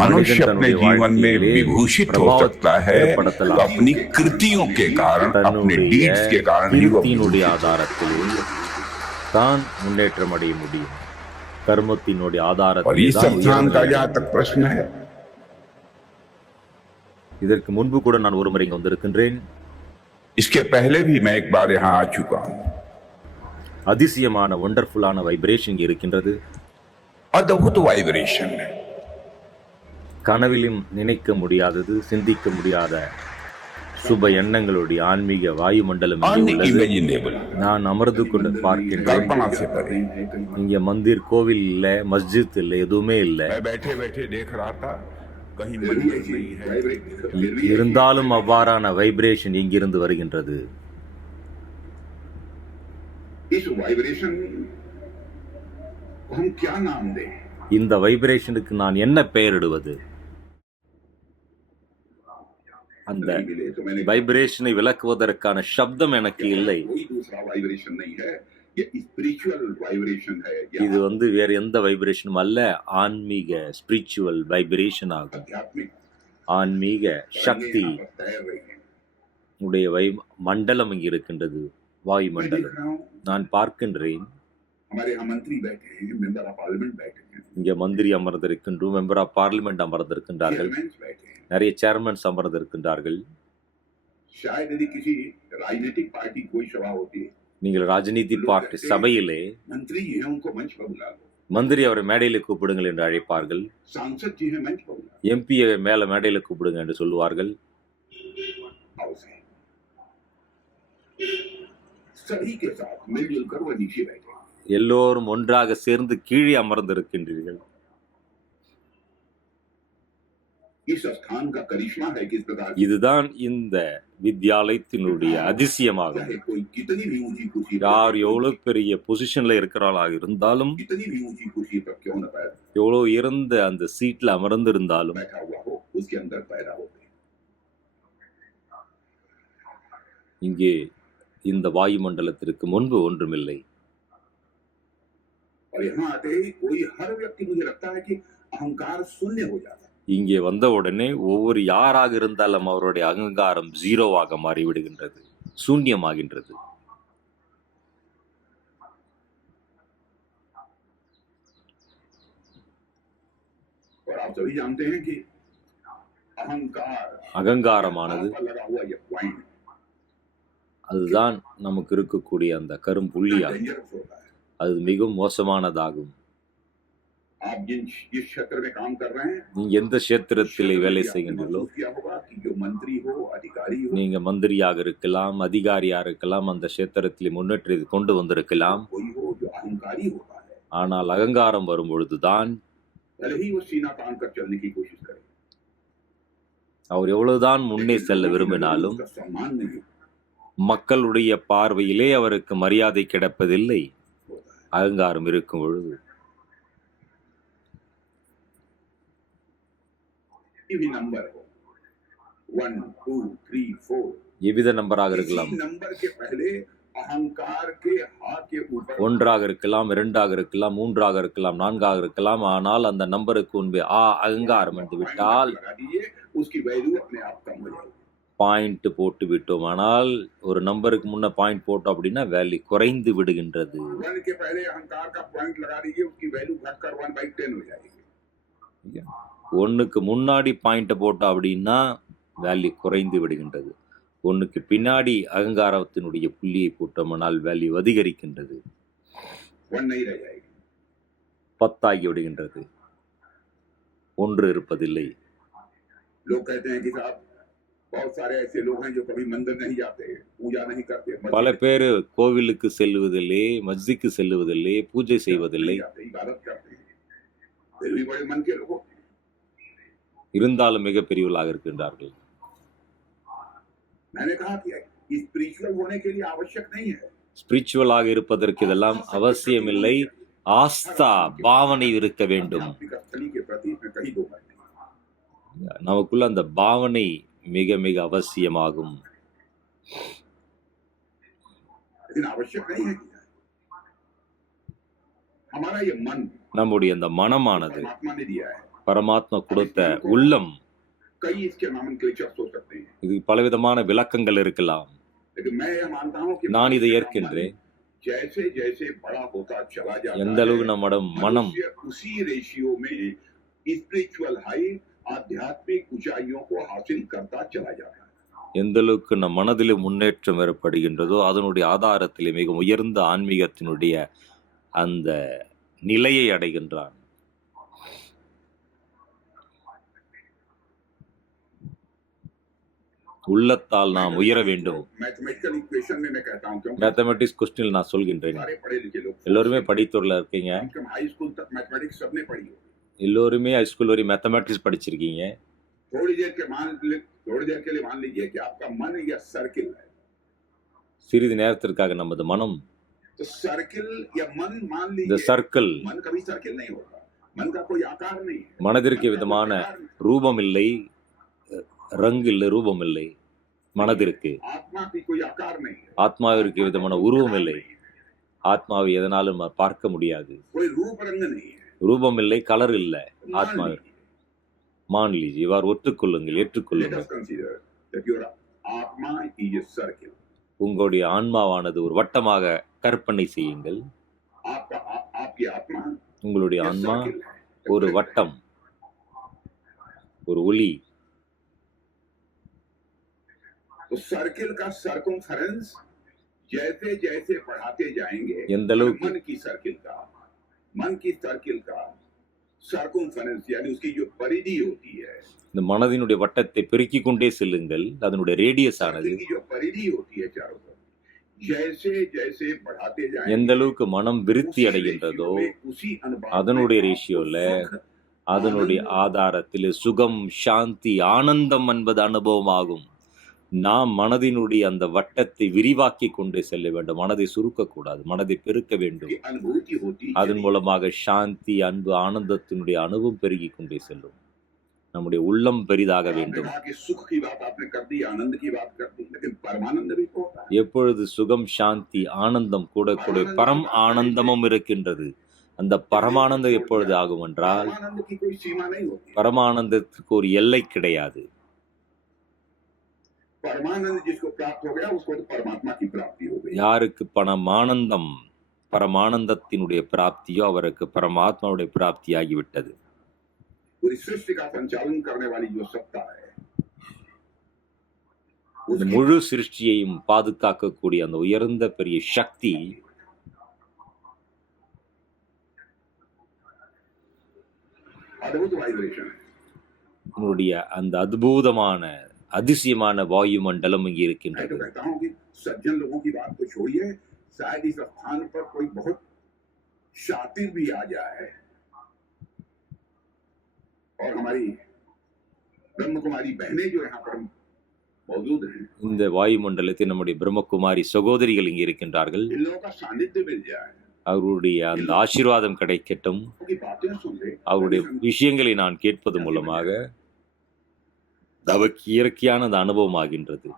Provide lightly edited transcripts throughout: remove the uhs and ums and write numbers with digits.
मनुष्य अपने जीवन में विभूषित हो सकता है तो अपनी कृतियों के कारण, अपने डीड्स के कारण ही वो ஆதாரத்தில் தான் முன்னேற்றம் அடைய முடியும். கர்மத்தினுடைய और ஆதாரத்தில் इस स्थान का जहाँ तक प्रश्न है, இதற்கு முன்பு கூட நான் ஒரு முறை இங்க வந்திருக்கின்றேன். इसके पहले भी मैं एक बार यहाँ आ चुका हूँ. அதிசயமான ஒண்டர்ஃபுல்லான வைப்ரேஷன் இங்கே இருக்கின்றது. अद्भुत वाइब्रेशन है. கனவிலும் நினைக்க முடியாதது, சிந்திக்க முடியாத சுப எண்ணங்களுடைய ஆன்மீக வாயுமண்டலம் இங்கே உள்ளது. Unimaginable. நான் அமர்ந்து கொண்டு பார்க்கின்றேன். कल्पना से परे. இங்க மந்திர், கோவில் இல்ல, மஸ்ஜித் இல்ல, எதுவுமே இல்ல. मैं बैठे बैठे देख रहा था कहीं मंदिर नहीं है. இருந்தாலும் அவ்வாறான வைப்ரேஷன் இங்கிருந்து வருகின்றது. इस वाइब्रेशन को हम क्या नाम दें? இந்த வைப்ரேஷனுக்கு நான் என்ன பெயரிடுவது? அந்த வைப்ரேஷனை விளக்குவதற்கான சப்தம் எனக்கு இல்லை. இது வேற எந்த வைப்ரேஷனும் அல்ல, ஆன்மீக ஸ்பிரிச்சுவல் வைப்ரேஷன் ஆகும். ஆன்மீக சக்தி உடைய மண்டலம் இங்கு இருக்கின்றது, வாயு மண்டலம். நான் பார்க்கின்றேன், இங்க மந்திரி அமர்ந்திருக்கின்றோம், மெம்பர் ஆஃப் பார்லிமெண்ட் அமர்ந்திருக்கின்றார்கள், நிறைய சேர்மன்ஸ் அமர்ந்திருக்கின்றார்கள். நீங்கள் ராஜநீதி பார்ட்டி சபையிலே மந்திரி அவரை மேடையில கூப்பிடுங்கள் என்று அழைப்பார்கள், எம்பியை மேல மேடையில கூப்பிடுங்க என்று சொல்லுவார்கள். எல்லோரும் ஒன்றாக சேர்ந்து கீழே அமர்ந்திருக்கின்றீர்கள். இதுதான் இந்த வித்யாலயத்தினுடைய அதிசயமாகும். யார் எவ்வளவு பெரிய பொசிஷன்ல இருக்கிறாளாக இருந்தாலும், எவ்வளவு உயர்ந்த அந்த சீட்ல அமர்ந்திருந்தாலும், இங்கே இந்த வாயுமண்டலத்திற்கு முன்பு ஒன்றுமில்லை. இங்கே வந்த உடனே ஒவ்வொரு யாராக இருந்தாலும் அவருடைய அகங்காரம் ஜீரோவாக மாறிவிடுகின்றது, சூன்யமாகின்றது. और आप सभी जानते हैं कि अहंकार அகங்காரமானது पर लगा हुआ ये पॉइंट அதுதான் நமக்கு இருக்கக்கூடிய அந்த கரும்புள்ளியாகும். डेंजरस होता है. அது மிகவும் மோசமானதாகும். आप जिस क्षेत्र में काम कर रहे हैं, நீங்க எந்த கஷேத்திரத்திலே வேலை செய்கின்றீர்களோ, क्या होगा कि जो मंत्री हो, अधिकारी हो, நீங்க மந்திரியாக இருக்கலாம், அதிகாரியா இருக்கலாம், அந்த கஷேத்திரத்திலே முன்னேற்றத்தை கொண்டு வந்திருக்கலாம். कोई हो जो अहंकारी होता है, ஆனால் அகங்காரம் வரும் பொழுதுதான் भले ही वो सीना तान कर चलने की कोशिश करे, அவர் எவ்வளவுதான் முன்னே செல்ல விரும்பினாலும் उसका सम्मान नहीं மக்களுடைய பார்வையிலே அவருக்கு மரியாதை கிடைப்பதில்லை. होता है. அகங்காரம் இருக்கும் பொழுது ये भी नंबर हो 1 2 3 4, எவ்வித நம்பராக இருக்கலாம், इसी नंबर के पहले अहंकार के हाथ के ऊपर ஒன்றாக இருக்கலாம், இரண்டாக இருக்கலாம், மூன்றாக இருக்கலாம், நான்காக இருக்கலாம். ஆனால் அந்த நம்பருக்கு முன்பே அகங்காரம் என்று விட்டால் लगा दीजिए, उसकी वैल्यू अपने आप कम हो जाएगी. பாயிண்ட் போட்டு விட்டோம். ஆனால் ஒரு நம்பருக்கு முன்ன பாயிண்ட் போட்டோம் அப்படின்னா வேல்யூ குறைந்து விடுகின்றது. 1 के पहले अहंकार का पॉइंट लगा दीजिए, उसकी वैल्यू घटकर 1/10 हो जाएगी. ஒன்றுக்கு முன்னாடி பாயிண்ட்டை போட்டோம் அப்படின்னா வேல்யூ குறைந்து விடுகின்றது. ஒன்றுக்கு பின்னாடி அகங்காரத்தினுடைய புள்ளியை போட்டோம்னால் வேல்யூ அதிகரிக்கின்றது, 1 नहीं रह जाएगी. 10 ஆகி விடுகின்றது, 1 இருப்பதில்லை. लोग कहते हैं कि साहब बहुत सारे ऐसे लोग हैं जो कभी मंदिर नहीं जाते, पूजा नहीं करते, பல பேர் கோவிலுக்கு செல்லுவதில்லை, மஸ்ஜிக்கு செல்லுவதில்லை, பூஜை செய்வதில்லை. इबादत करते हैं, फिर भी बड़े मन के लोग होते हैं. இருந்தாலும் மிக பெரியவர்களாக இருக்கின்றார்கள். मैंने कहा कि स्पिरिचुअल होने के लिए आवश्यक नहीं है. ஸ்பிரிச்சுவலாக இருப்பதற்கு இதெல்லாம் அவசியமில்லை. ஆஸ்தா பாவனை இருக்க வேண்டும். आध्यात्मिक स्थली के प्रति इसमें कहीं दो बात नहीं. நமக்குள்ள அந்த பாவனை மிக மிக அவசியமாகும். लेकिन आवश्यक नहीं है. हमारा ये मन நம்முடைய அந்த மனமானது परमात्मा ने दिया है. பரமாத்மா கொடுத்த உள்ளம். कई इसके नामनक्लेचर्स हो सकते हैं, இது பலவிதமான விளக்கங்கள் இருக்கலாம். लेकिन मैं यह मानता हूं कि நான் இதை ஏற்கின்றேன். जैसे जैसे बड़ा होता चला जाता எந்த அளவுக்கு நம்மட மனம் मनुष्य उसी रेशियो में स्पिरिचुअल हाई आध्यात्मिक ऊंचाइयों को हासिल करता चला जाता है. எந்த அளவுக்கு நம் மனதிலே முன்னேற்றம் ஏற்படுகின்றதோ அதனுடைய ஆதாரத்திலே மிக உயர்ந்த ஆன்மீகத்தினுடைய அந்த நிலையை அடைகின்றான். உள்ளத்தால் நாம் உயர வேண்டும். मैथमेटिकल इक्वेशन में मैं कहता हूं क्योंकि மேத்தமெட்டிக்ஸ் கொஸ்டினில் நான் சொல்கின்றேன், सारे पढ़े लिखे लोग எல்லோருமே படித்துள்ள இருக்கீங்க, इनकम हाई स्कूल तक मैथमेटिक्स सबने पढ़ी हो. எல்லோருமே ஹைஸ்கூல் வரை மேத்தமெட்டிக்ஸ் படிச்சிருக்கீங்க. थोड़ी देर के लिए मान लीजिए कि आपका मन या सर्किल है. சிறிது நேரத்திற்காக நமது மனம் तो सर्किल या मन मान இந்த लीजिए, சர்க்கிள், मन कभी सर्किल नहीं होगा. मन का कोई आकार नहीं है. மனதிற்கு मन का விதமான कोई आकार नहीं. ரூபம் இல்லை, ரங்கு இல்லை, ரூபம் இல்லை. மனதிற்கு आत्मा की कोई आकार नहीं है. ஆத்மாவிற்கு விதமான உருவம் இல்லை. ஆத்மாவை எதனாலும் பார்க்க முடியாது. कोई रूप रंग नहीं है. ரூபம் இல்லை, கலர் இல்லை. मान ஆத்மா लीजिए. மான்லீஜி இவ்வாறு ஒற்றுக்கொள்ளுங்கள், Let ஏற்றுக்கொள்ளுங்கள். us consider that your atma is a circle. உங்களுடைய ஆன்மாவானது ஒரு வட்டமாக கற்பனை செய்யுங்கள். आपकी आत्मा உங்களுடைய एक ஆன்மா circle है. ஒரு வட்டம், ஒரு ஒளி. तो सर्किल का सर्कमफरेंस जैसे जैसे बढ़ाते जाएंगे, எந்த அளவுக்கு मन की सर्किल का सर्कमफरेंस यानी उसकी जो परिधि होती है, இந்த மனதினுடைய வட்டத்தை பெருக்கிக் கொண்டே செல்லுங்கள். அதனுடைய ரேடியஸ் ஆனது सर्किल की जो परिधि होती है चारों तरफ, जैसे जैसे बढ़ाते எந்த जाएंगे அளவுக்கு மனம் விருத்தி அடைகின்றதோ उसी अनुपात அதனுடைய में ரேஷியோல सुख, அதனுடைய आनंद, ஆதாரத்தில் சுகம், சாந்தி, ஆனந்தம் என்பது அனுபவமாகும். நாம் மனதினுடைய அந்த வட்டத்தை விரிவாக்கி கொண்டே செல்ல வேண்டும். மனதை சுருக்கக்கூடாது, மனதை பெருக்க வேண்டும். की अनुभूति होती है. அதன் மூலமாக சாந்தி, அன்பு, ஆனந்தத்தினுடைய அனுபவம் பெருகி கொண்டே செல்லும். நம்முடைய உள்ளம் பெரிதாக आपने வேண்டும். कहा कि सुख की बात आपने कर दी, आनंद की बात कर दी, लेकिन परमानंद भी तो होता है. எப்பொழுது சுகம், சாந்தி, ஆனந்தம் கூட கூட பரம் ஆனந்தமும் இருக்கின்றது. அந்த பரமானந்தம் எப்பொழுது ஆகும் என்றால், परमानंद की कोई सीमा नहीं होती। பரமானந்தத்திற்கு ஒரு எல்லை கிடையாது. परमानंद जिसको प्राप्त हो गया उसको तो परमात्मा की प्राप्ति हो गई। யாருக்கு பரமானந்தத்தினுடைய பிராப்தியோ அவருக்கு பரமாத்மாவுடைய பிராப்தி ஆகிவிட்டது. पूरी सृष्टि का संचालन करने वाली जो सत्ता है, இந்த முழு சிருஷ்டியையும் பாதுகாக்கக்கூடிய அந்த உயர்ந்த பெரிய சக்தி अद्भुत वाइब्रेशन है। உன்னுடைய அந்த அற்புதமான அதிசயமான வாயு மண்டலம் இங்கே मैं तो இருக்கின்றது. कहता हूँ कि सज्जन लोगों की बात तो छोड़िए, शायद इस स्थान पर कोई बहुत शातिर भी आ जाए और हमारी ब्रह्म कुमारी बहनें जो यहाँ पर मौजूद हैं, இந்த வாயு மண்டலத்தில் நம்முடைய பிரம்மகுமாரி சகோதரிகள் இங்கே இருக்கின்றார்கள். इन लोगों का सानिध्य मिल जाए, அவருடைய அந்த ஆசீர்வாதம் கிடைக்கட்டும். उनकी बातें सुन ले, அவருடைய விஷயங்களை நான் கேட்பது மூலமாக நமக்கு இயற்கையான அந்த அனுபவம் ஆகின்றது.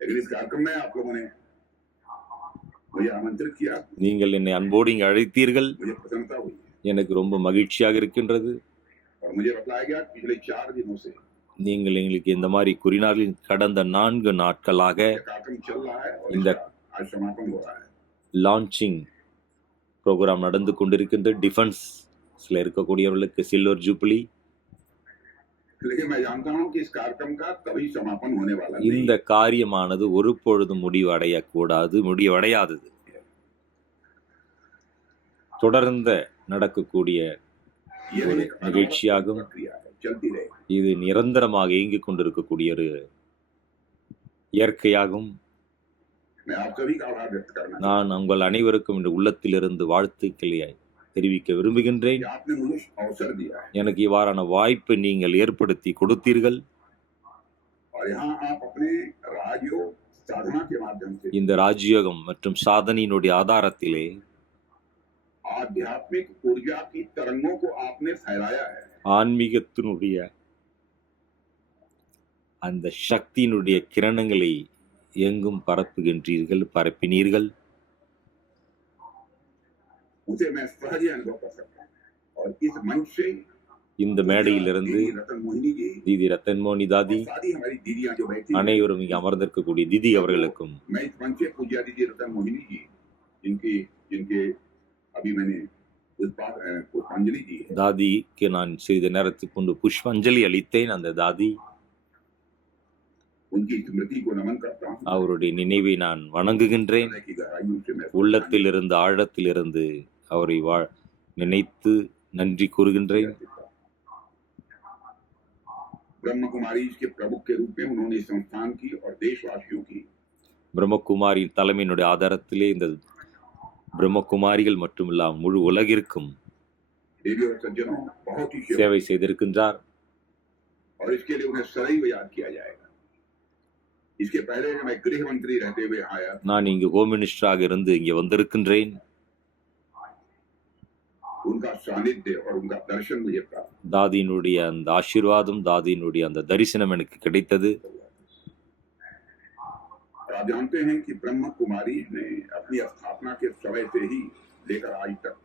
लेकिन इस कार्यक्रम में आप लोगों ने मुझे आमंत्रित किया, நீங்கள் என்னை அன்போடு இங்கே அழைத்தீர்கள். मुझे प्रसन्नता हुई எனக்கு ரொம்ப மகிழ்ச்சியாக இருக்கின்றது. और मुझे बताया गया पिछले 4 दिनों से நீங்கள் எங்களுக்கு இந்த மாதிரி குறிநாளில் கடந்த 4 நாட்களாக ये कार्यक्रम चल रहा है और இந்த इसका आज समापन हो रहा है। லான்ச்சிங் ப்ரோக்ராம் நடந்து கொண்டிருக்கின்ற டிஃபென்ஸ்ல இருக்கக்கூடியவர்களுக்கு சில்வர் ஜூப்ளி. लेकिन मैं जानता हूँ कि इस कार्यक्रम का कभी समापन होने वाला இந்த नहीं। காரியமானது ஒரு பொழுதும் முடிவடையாதது. தொடர்ந்து நடக்கக்கூடிய ये ஒரு एक நிகழ்ச்சியாகும். प्रक्रिया है, चलती रहेगी। இது நிரந்தரமாக இயங்கிக் கொண்டிருக்கக்கூடிய ஒரு இயற்கையாகும். मैं आप सभी का आभार व्यक्त करना चाहता நான் உங்கள் அனைவருக்கும் இந்த உள்ளத்திலிருந்து வாழ்த்துக்களை தெரிவிக்க விரும்புகின்றேன். हूं कि आपने मुझे अवसर दिया है எனக்கு இவ்வாறான வாய்ப்பை நீங்கள் ஏற்படுத்தி கொடுத்தீர்கள். और यहाँ आप अपने राजयोग साधना के माध्यम से இந்த ராஜயோகம் மற்றும் சாதனையினுடைய ஆதாரத்திலே आध्यात्मिक ऊर्जा की तरंगों को आपने फैलाया है। ஆன்மீகத்தினுடைய அந்த சக்தியினுடைய கிரணங்களை எங்கும் பரப்பினீர்கள். उसे मैं सहज ही अनुभव कर सकता हूँ और इस मंच से இந்த மேடையிலிருந்து दीदी रतन मोहिनी जी தீதி ரத்தன்மோனி தாதி, और सारी हमारी दीदियां जो बैठी हैं, அனைவரும் இங்கே அமர்ந்திருக்கக்கூடிய திதி அவர்களுக்கும், मैं इस मंच से पूज्या दीदी रतन मोहिनी जी जिनके अभी मैंने पुष्पांजलि दी है, தாதிக்கு நான் சிறிது நேரத்துக்கு முன்பு புஷ்பாஞ்சலி அளித்தேன். அந்த தாதி उनकी स्मृति को नमन करता हूँ। அவருடைய நினைவை நான் வணங்குகின்றேன். हृदय की गहराइयों से मैं உள்ளத்திலிருந்து ஆழத்திலிருந்து அவரை நினைத்து நன்றி கூறுகின்றேன். ब्रह्म कुमारी के प्रमुख के रूप में उन्होंने इस संस्थान की और देशवासियों की பிரம்மகுமாரி தலைமையினுடைய ஆதாரத்திலே இந்த பிரம்மகுமாரிகள் மட்டுமில்லாமல் முழு உலகிற்கும் देवी और सज्जनों बहुत ही सेवा சேவை செய்திருக்கின்றார். और इसके लिए उन्हें सदैव याद किया जाएगा। इसके पहले मैं गृह मंत्री रहते हुए आया, நான் இங்கு ஹோம் மினிஸ்டராக இருந்து இங்கே வந்திருக்கின்றேன். उनका सानिध्य और उनका दर्शन मुझे प्राप्त தாதியினுடைய அந்த ஆசீர்வாதம், தாதியினுடைய அந்த தரிசனம் எனக்கு கிடைத்தது. और आप जानते हैं कि ब्रह्म कुमारी ने अपनी स्थापना के समय से ही लेकर आज तक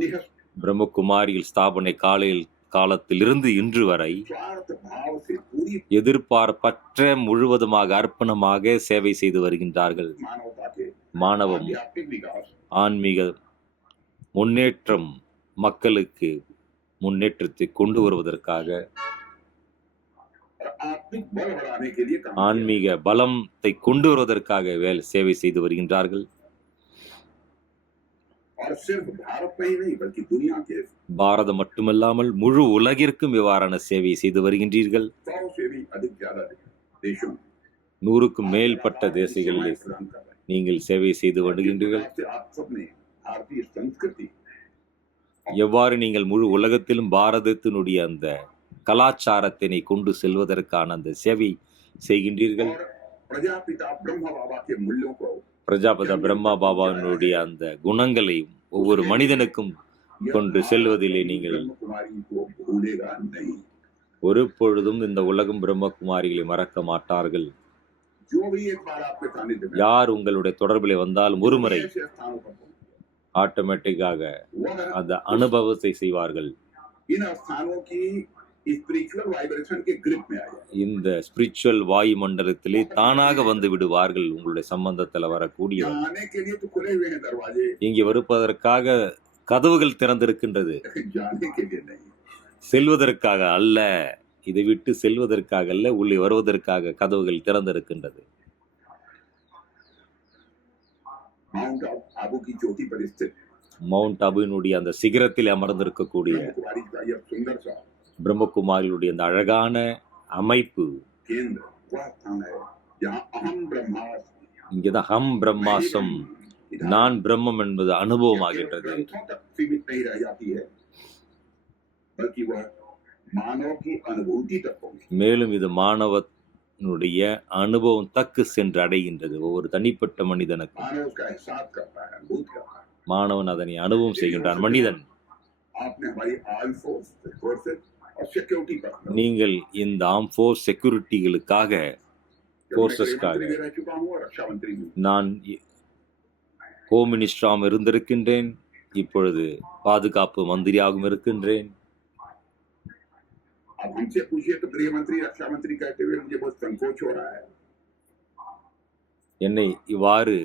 निःस्वार्थ பிரம்மகுமாரியில் ஸ்தாபனை காலத்திலிருந்து இன்று வரை भाव से पूरी எதிர்பார்ப்பற்ற முழுவதுமாக அர்ப்பணமாக சேவை செய்து வருகின்றார்கள். मानवता के மானவம், आध्यात्मिक विकास ஆன்மீக முன்னேற்றம், மக்களுக்கு முன்னேற்றத்தை கொண்டு வருவதற்காக, और आत्मिक बल बढ़ाने के लिए काम किया। ஆன்மீக பலத்தை கொண்டு வருவதற்காக சேவை செய்து வருகின்றார்கள். और सिर्फ भारत में ही नहीं बल्कि दुनिया के பாரதம் மட்டுமல்லாமல் முழு உலகிற்கும் இவ்வாறான சேவையை செய்து வருகின்றீர்கள். 100 से भी अधिक ज्यादा देशों में 100க்கும் மேற்பட்ட தேசங்களிலே प्रदान कर रहे हैं। நீங்கள் சேவை செய்து வருகின்றீர்கள். आप सबने भारतीय संस्कृति எவ்வாறு நீங்கள் முழு உலகத்திலும் பாரதத்தினுடைய அந்த கலாச்சாரத்தினை கொண்டு செல்வதற்கான அந்த சேவை செய்கின்றீர்கள். और प्रजापिता ब्रह्म बाबा के मूल्यों को பிரஜாபத பிரம்மா பாபாவினுடைய அந்த குணங்களை ஒவ்வொரு மனிதனுக்கும் கொண்டு செல்வதிலே நீங்கள் ब्रह्म कुमारी को भूलेगा नहीं। ஒரு பொழுதும் இந்த உலகம் பிரம்மகுமாரிகளை மறக்க மாட்டார்கள். जो भी एक बार आपके सानिध्य में யார் உங்களுடைய தொடர்பிலே வந்தாலும் ஒருமுறை ऐसे स्थानों पर पहुंचे, ஆட்டோமேட்டிக்காக वह அந்த அனுபவத்தை செய்வார்கள். इन स्थानों की स्पिरिचुअल वाइब्रेशन के ग्रिप में आ जाए। இந்த ஸ்பிரிச்சுவல் வாயு மண்டலத்திலே தானாக வந்து விடுவார்கள். உங்களுடைய சம்பந்தத்தில் வரக்கூடியவர் आने के लिए तो खुले हुए हैं दरवाजे, இங்கே வருவதற்காக கதவுகள் திறந்திருக்கின்றது, लेकिन जाने के लिए नहीं। செல்வதற்காக அல்ல. இதை விட்டு செல்வதற்காக அல்ல, உள்ளே வருவதற்காக கதவுகள் திறந்திருக்கின்றது. माउंट आबू की चोटी पर स्थित மவுண்ட் அபுவினுடைய அந்த சிகரத்தில் அமர்ந்திருக்கக்கூடிய कुमारी का यह सुंदर सा பிரம்மகுமாரியுடைய அந்த அழகான அமைப்பு, केंद्र वह स्थान है जहाँ अहम ब्रह्मास्मि, இங்கேதான் ஹம் பிரம்மாசம், நான் பிரம்மம் என்பது அனுபவமாகின்றது. ग्रंथों तक सीमित नहीं रह जाती है, बल्कि वह मानव की अनुभूति तक पहुंची। மேலும் இது மாணவனுடைய அனுபவம் தக்கு சென்று அடைகின்றது. ஒவ்வொரு தனிப்பட்ட மனிதனுக்கும் मानव उसका एहसास करता है, अनुभूत करता है। மாணவன் அதனை அனுபவம் செய்கின்றான். மனிதன், आपने हमारी आर्म फोर्सेस और सिक्योरिटी पर நீங்கள் இந்த ஆர்ம் ஃபோர்ஸ் செக்யூரிட்டிகளுக்காக फोर्सेसக்காக रह चुका हूँ और रक्षा मंत्री हूँ। நான் ஹோம் மினிஸ்டராகவும் இருந்திருக்கின்றேன், இப்பொழுது பாதுகாப்பு மந்திரியாகவும் இருக்கின்றேன். अब हमसे पूछिए तो गृह मंत्री रक्षा मंत्री कहते हुए मुझे बहुत संकोच हो रहा है। என்னை இவ்வாறு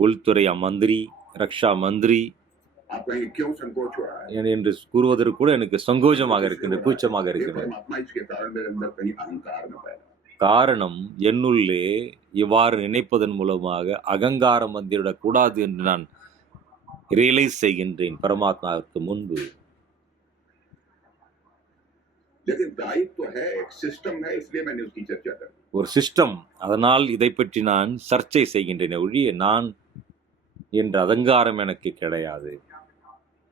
உள்துறை மந்திரி, ரக்ஷா மந்திரி आप कहेंगे क्यों संकोच हो रहा है? என்று கூறுவதற்கு கூட எனக்கு சங்கோஜமாக இருக்கின்றது, கூச்சமாக हे இருக்கின்றது. परमात्मा, इसके कारण मेरे अंदर कहीं अहंकार न पैदा। காரணம், என்னுள்ளே இவ்வாறு நினைப்பதன் மூலமாக அகங்காரம் வந்துவிடக் கூடாது என்று நான் ரியலைஸ் செய்கின்றேன் பரமாத்மாவுக்கு முன்பு. लेकिन दायित्व तो है, एक सिस्टम है, इसलिए मैंने उसकी चर्चा कर। ஒரு சிஸ்டம், அதனால் இதை பற்றி நான் சர்ச்சை செய்கின்றேன் ஒழிய நான் என்ற அகங்காரம் எனக்கு கிடையாது.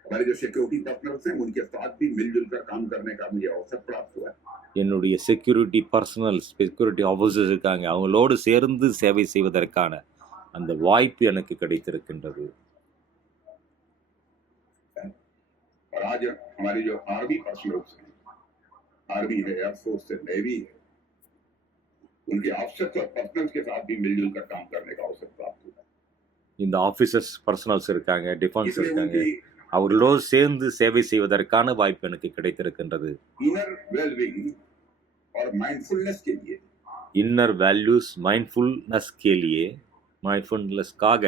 हमारे जो सिक्योरिटी पार्टनर्स हैं उनके साथ भी मिलजुल कर काम करने का मुझे अवसर प्राप्त हुआ है। என்னுடைய செக்யூரிட்டி ஆஃபீஸர்ஸ் இருக்காங்க, அவங்களோடு சேர்ந்து சேவை செய்வதற்கான அந்த வாய்ப்பு எனக்கு கிடைத்திருக்கின்றது. और आज हमारे जो आर्मी पर्सनल्स हैं, आर्मी है, एयरफोर्स है, नेवी है, उनके ऑफिसर्स और पर्सनल्स के साथ भी मिलजुल कर काम करने का अवसर प्राप्त हुआ है। இந்த ஆஃபீஸர்ஸ் பர்சனல்ஸ் இருக்காங்க, டிஃபென்ஸ் इसलिए இருக்காங்க, उनकी அவர்களோடு சேர்ந்து சேவை செய்வதற்கான வாய்ப்பு எனக்கு கிடைத்திருக்கின்றது. इनर वेलबींग और माइंडफुलनेस के लिए இன்னர் வேல்யூஸ் மைண்ட்ஃபுல்னஸ் கேலியே, மைண்ட்ஃபுல்னஸ்க்காக,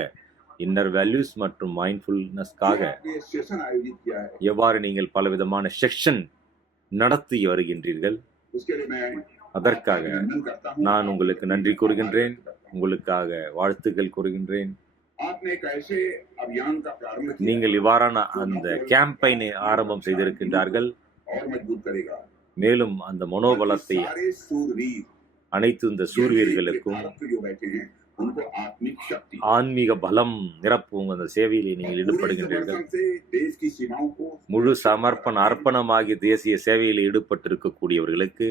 இன்னர் வேல்யூஸ் மற்றும் மைண்ட்ஃபுல்னஸ்க்காக ये सेशन आयोजित किया है, எவ்வாறு நீங்கள் பலவிதமான செக்ஷன் நடத்தி வருகின்றீர்கள், उसके लिए मैं அதற்காக अभिनंदन करता हूं। நான் உங்களுக்கு நன்றி கூறுகின்றேன், உங்களுக்காக வாழ்த்துக்கள் கூறுகின்றேன். आपने एक ऐसे अभियान का प्रारंभ किया நீங்கள் இவ்வாறான அந்த கேம்பெயினை ஆரம்பம் செய்திருக்கின்றார்கள். और मजबूत करेगा। மேலும் அந்த மனோபலத்தை सारे सूरवीर அனைத்து இந்த சூரியர்களுக்கும் जो बैठे हैं उनको आत्मिक शक्ति, ஆன்மீக பலம் நிரப்பும் அந்த சேவையிலே நீங்கள் ஈடுபடுகின்றீர்கள். समर्पण से देश की सीमाओं को முழு அர்ப்பணமாகி தேசிய சேவையில் ஈடுபட்டிருக்கக்கூடியவர்களுக்கு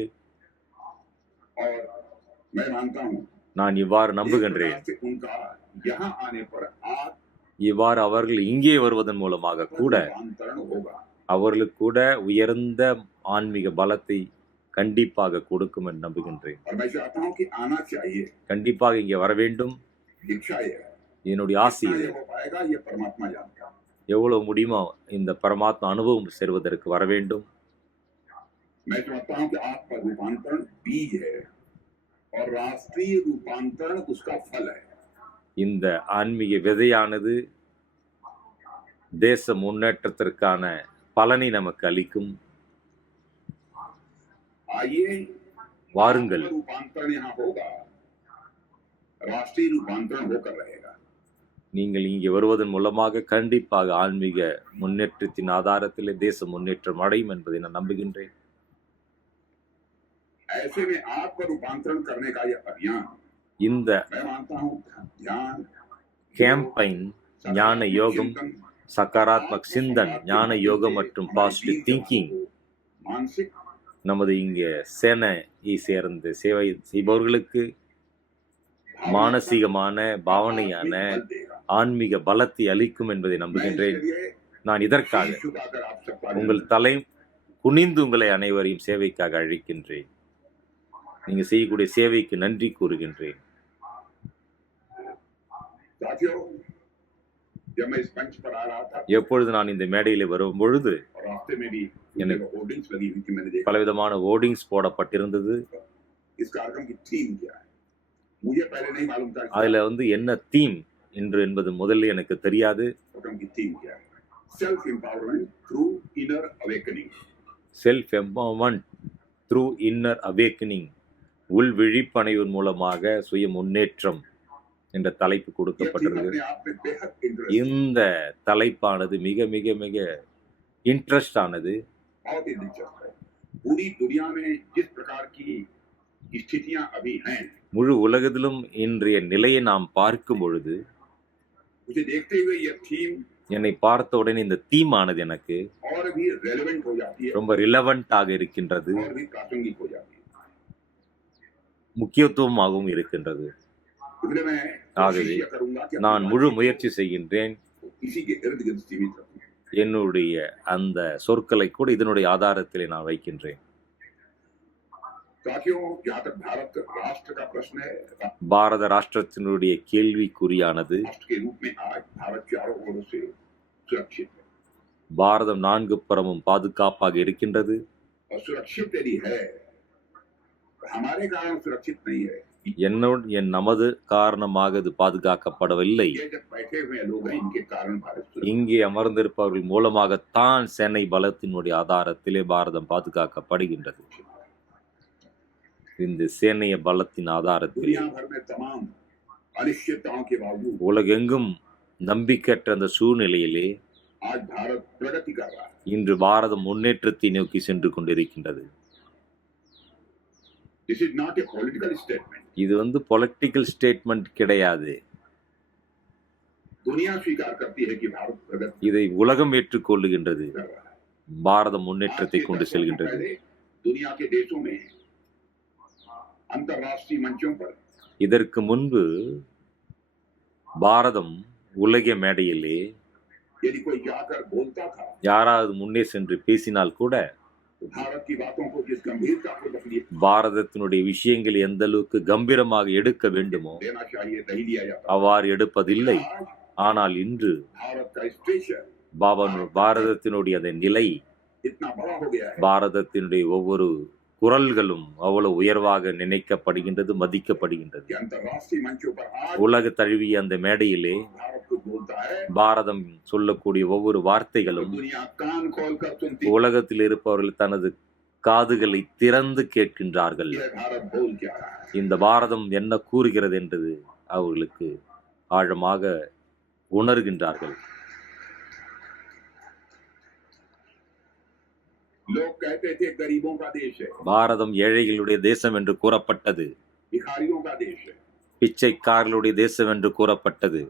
और मैं मानता हूँ நான் இவ்வாறு நம்புகின்றேன். से उनका यहाँ आने पर இவ்வாறு அவர்கள் இங்கே வருவதன் மூலமாக கூட रूपांतरण होगा। அவர்களுக்கு கூட உயர்ந்த ஆன்மீக பலத்தை கண்டிப்பாக கொடுக்கும் என்று நம்புகின்றேன். और मैं चाहता हूँ कि आना चाहिए। கண்டிப்பாக இங்கே வர வேண்டும். इच्छा ये है, என்னுடைய ஆசை कितना இது. ये हो पाएगा ये परमात्मा जानता है। எவ்வளவு முடியுமோ இந்த பரமாத்மா அனுபவம் செய்வதற்கு வர வேண்டும். मैं समझता हूँ कि आपका रूपांतरण बीज है और राष्ट्रीय रूपांतरण उसका फल है। இந்த ஆன்மீக விதையானது தேச முன்னேற்றத்திற்கான பலனை நமக்கு அளிக்கும். आइए, வாருங்கள், रूपांतरण यहाँ होगा, राष्ट्रीय रूपांतरण होकर रहेगा। நீங்கள் இங்கே வருவதன் மூலமாக கண்டிப்பாக ஆன்மீக முன்னேற்றத்தின் ஆதாரத்திலே தேச முன்னேற்றம் அடையும் என்பதை நான் நம்புகின்றேன். ऐसे में आपका रूपांतरण करने का यह अभियान, இந்த मैं मानता हूँ ध्यान, கேம்பெயின் ஞான யோகம், சகாராத்மக் சிந்தன், ஞான யோகம் மற்றும் பாசிட்டிவ் திங்கிங் मानसिक நமது இங்கே சேனையை சேர்ந்த சேவை செய்பவர்களுக்கு மானசீகமான பாவனையான ஆன்மீக பலத்தை அளிக்கும் என்பதை நம்புகின்றேன். நான் இதற்காக உங்கள் தலை குனிந்து உங்களை அனைவரையும் சேவைக்காக அழைக்கின்றேன். நீங்க செய்யக்கூடிய சேவைக்கு நன்றி கூறுகின்றேன். साथियों, जब मैं इस मंच पर आ रहा था எப்பொழுது நான் இந்த மேடையிலே வரும் பொழுது और रास्ते में भी எனக்கு होर्डिंग्स लगी हुई थी, मैंने देखा பலவிதமான ஓர்டிங்ஸ் போடப்பட்டிருந்தது. इस कार्यक्रम की थीम क्या है, मुझे पहले नहीं मालूम था அதுல என்ன தீம் என்று என்பது முதல்ல எனக்கு தெரியாது. कार्यक्रम की थीम क्या है, self empowerment through inner awakening, self empowerment through inner awakening, உள் விழிப்படைவின் மூலமாக சுய முன்னேற்றம் என்ற தலைப்பு ये थीम கொடுக்கப்பட்டிருந்தது. अपने आप में बेहद इंटरेस्ट, இந்த தலைப்பானது மிக மிக மிக இன்ட்ரெஸ்ட் ஆனது. बहुत ही दिलचस्प है। पूरी दुनिया में जिस प्रकार की स्थितियां अभी हैं, முழு உலகத்திலும் இன்றைய நிலையை நாம் பார்க்கும் பொழுது उसे देखते हुए ये थीम என்னை பார்த்த உடனே இந்த தீம் ஆனது எனக்கு और भी रेलेवेंट हो जाती है ரொம்ப ரிலவெண்டாக இருக்கின்றது, और भी प्रासंगिक हो जाती है। முக்கியத்துவமாகவும் இருக்கின்றது. इसलिए मैं ஆகவே कोशिश ये करूंगा कि நான் अपनी முழு बातचीत मुயற்சி செய்கின்றேன் को इसी के इर्द गिर्द सीमित रखूं। என்னுடைய அந்த சொற்களை கூட இதனுடைய ஆதாரத்திலே நான் வைக்கின்றேன். साथियों, जहाँ तक भारत राष्ट्र का प्रश्न है, பாரத ராஷ்டிரத்தினுடைய கேள்விக்குறியானது, राष्ट्र के रूप में आज भारत चारों ओर से सुरक्षित है பாரதம் நான்கு புறமும் பாதுகாப்பாக இருக்கின்றது. और सुरक्षित यदि है तो हमारे कारण सुरक्षित नहीं है। நமது காரணமாக இது பாதுகாக்கப்படவில்லை. ये जब बैठे हुए लोग हैं, इनके कारण भारत सुरक्षित இங்கே அமர்ந்திருப்பவர்கள் மூலமாகத்தான் சேனை பலத்தினுடைய ஆதாரத்திலே பாரதம் பாதுகாக்கப்படுகின்றது. இந்த சேனைய பலத்தின் ஆதாரத்திலே दुनिया भर में तमाम अनिश्चितताओं के बावजूद உலகெங்கும் நம்பிக்கையற்ற அந்த சூழ்நிலையிலே आज भारत प्रगति कर रहा है। இன்று பாரதம் முன்னேற்றத்தை நோக்கி சென்று கொண்டிருக்கின்றது. This is not a political statement, இது பொலிட்டிக்கல் ஸ்டேட்மெண்ட் கிடையாது. दुनिया स्वीकार करती है कि भारत प्रगति இதை உலகம் ஏற்றுக்கொள்ளுகின்றது. कर रहा है। பாரதம் आज முன்னேற்றத்தை के கொண்டு दशकों செல்கின்றது. पहले दुनिया के देशों में अंतर्राष्ट्रीय मंचों पर இதற்கு முன்பு பாரதம் உலக மேடையிலே यदि कोई जाकर बोलता था யாராவது முன்னே சென்று பேசினால் கூட तो भारत की बातों को जिस गंभीरता को तकलीफ பாரதத்தினுடைய விஷயங்கள் எந்த அளவுக்கு கம்பீரமாக எடுக்க வேண்டுமோ देना चाहिए नहीं दिया जाता। அவ்வாறு எடுப்பதில்லை. आज ஆனால் இன்று भारत का स्टेशन பாரதத்தினுடைய அந்த நிலை, इतना बड़ा हो गया है பாரதத்தினுடைய ஒவ்வொரு குரல்களும் அவ்வளவு உயர்வாக நினைக்கப்படுகின்றது, மதிக்கப்படுகின்றது. कि अंतर्राष्ट्रीय मंचों पर आज உலக தழுவிய அந்த மேடையிலே भारत कुछ बोलता है பாரதம் சொல்லக்கூடிய ஒவ்வொரு तो வார்த்தைகளும் दुनिया कान खोल कर सुनती है। உலகத்தில் இருப்பவர்கள் தனது காதுகளை திறந்து கேட்கின்றார்கள். ये भारत बोल क्या रहा है। இந்த பாரதம் என்ன கூறுகிறது என்றது அவர்களுக்கு ஆழமாக உணர்கின்றார்கள். लोग कहते थे गरीबों का देश है, பாரதம் ஏழைகளுடைய தேசம் என்று கூறப்பட்டது, भिखारियों का देश है। பிச்சைக்காரர்களுடைய தேசம் என்று கூறப்பட்டது.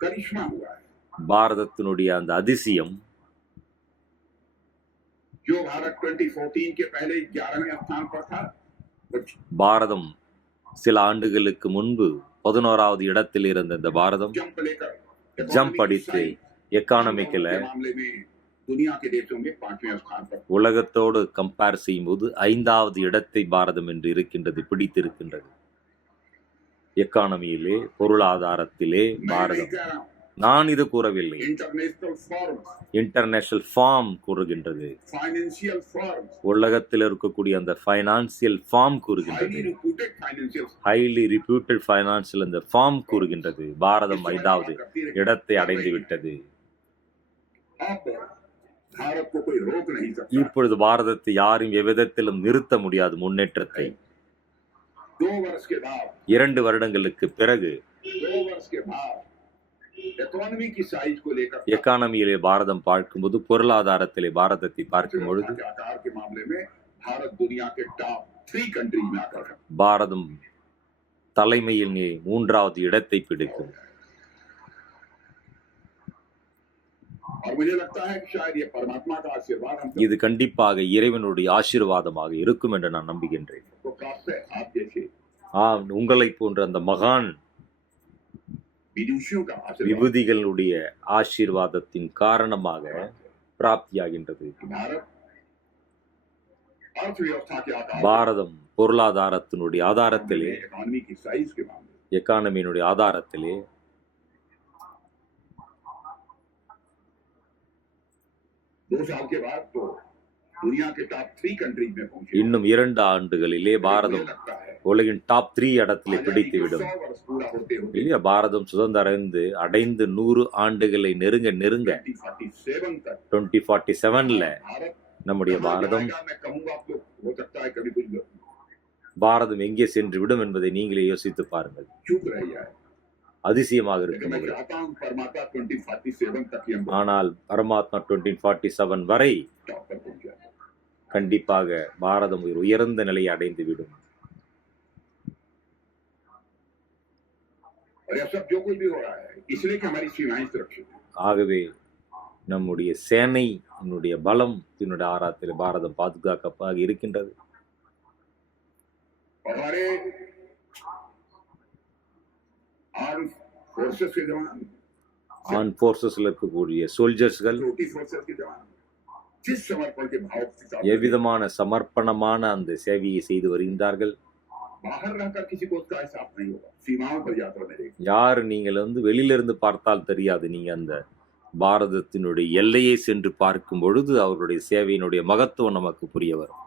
करिश्मा हुआ है। பாரதத்தினுடைய அந்த அதிசயம், जो भारत 2014 के पहले 11वें स्थान पर था, वो பாரதம் சில ஆண்டுகளுக்கு முன்பு 11வது இடத்தில் இருந்த இந்த பாரதம் जंप लेकर ஜம்ப் அடித்து எக்கானமிக்கல के मामले में दुनिया के देशों में 5वें स्थान पर। உலகத்தோடு கம்பேர் செய்யும்போது 5வது இடத்தை பாரதம் என்று இருக்கின்றது, பிடித்திருக்கின்றது. எக்கானமியிலே, பொருளாதாரத்திலே मैं नहीं பாரதம். कह रहा हूं, நான் இது கூறவில்லை, इंटरनेशनल फॉर्म, இன்டர்நேஷனல் ஃபார்ம் கூறுகின்றது. फाइनेंशियल फॉर्म, உலகத்தில் இருக்கக்கூடிய அந்த ஃபைனான்சியல் ஃபார்ம் கூறுகின்றது, highly reputed financial highly reputed financial அந்த ஃபார்ம் கூறுகின்றது. பாரதம் 5வது இடத்தை அடைந்து விட்டது. अब भारत को कोई रोक नहीं सकता। இப்பொழுது பாரதத்தை யாரும் எவ்விதத்திலும் நிறுத்த முடியாது முன்னேற்றத்தை. 2 वर्ष के बाद 2 வருடங்களுக்கு பிறகு 2 वर्ष के बाद इकोनॉमी की साइज को लेकर எக்கானமியிலே பாரதம் பார்க்கும்போது, பொருளாதாரத்திலே பாரதத்தை பார்க்கும் பொழுது आकार के मामले में भारत दुनिया के टॉप 3 कंट्रीज में आकर है। பாரதம் தலைமையில் 3வது இடத்தை பிடிக்கும். और मुझे लगता है कि शायद ये परमात्मा का आशीर्वाद हम இது கண்டிப்பாக இறைவனுடைய ஆசீர்வாதமாக இருக்கும் என்று நான் நம்புகின்றேன். सबको प्राप्त है। आप जैसे உங்களை போன்ற அந்த மகான் विदुषियों का आशीर्वाद விபூதிகளுடைய ஆசீர்வாதத்தின் காரணமாக பிராப்தியாகின்றது. भारत अर्थव्यवस्था के आकार பாரதம் பொருளாதாரத்தினுடைய ஆதாரத்திலே, इकोनॉमी की साइज के मामले எக்கானமியினுடைய ஆதாரத்திலே 2 साल के बाद तो दुनिया के टॉप 3 कंट्रीज में पहुंचे। இன்னும் 2 ஆண்டுகளிலே मुझे பாரதம் लगता है உலகின் டாப் 3 இடத்திலே आजादी பிடித்து के விடும். 100 वर्ष पूरा होते होते இல்லையா? பாரதம் சுதந்திரம் அடைந்து 100 ஆண்டுகளை நெருங்க 2047 तक 2047ல भारत நம்முடைய कहाँ பாரதம் जाएगा, मैं कहूंगा आप लोग हो सकता है कभी कुछ பாரதம் எங்கே சென்று விடும் என்பதை நீங்களே யோசித்து பாருங்கள். चुप रह जाए, அதிசயமாக இருக்கும் लेकिन मैं உங்களுக்கு. चाहता हूं परमात्मा 2047 तक ही हम ஆனால் பரமாத்மா 2047 வரை टॉप पर पहुंच जाए। கண்டிப்பாக பாரதம் ஒரு உயர்ந்த நிலையை அடைந்து விடும். और यह सब जो कुछ भी हो रहा है इसलिए कि हमारी सीमाएं सुरक्षित हैं। ஆகவே நம்முடைய சேனையினுடைய பலம் இதனுடைய ஆராத்தில் பாரதம் பாதுகாப்பாக இருக்கின்றது. और हमारे आर्म फोर्सेस के जवान, ஆர்ம் போர்சஸ்ல இருக்கக்கூடிய சோல்ஜர்ஸ்கள் सिक्योरिटी फोर्सेस के जवान जिस समर्पण के भाव के साथ எவ்விதமான சமர்ப்பணமான அந்த சேவையை செய்து வருகின்றார்கள். बाहर रहकर किसी को उसका एहसास नहीं होगा, सीमाओं पर यात्रा में रहेगा। யார் நீங்கள் வெளியிலிருந்து பார்த்தால் தெரியாது. நீங்க அந்த பாரதத்தினுடைய எல்லையை சென்று பார்க்கும் பொழுது அவருடைய சேவையினுடைய மகத்துவம் நமக்கு புரிய வரும்.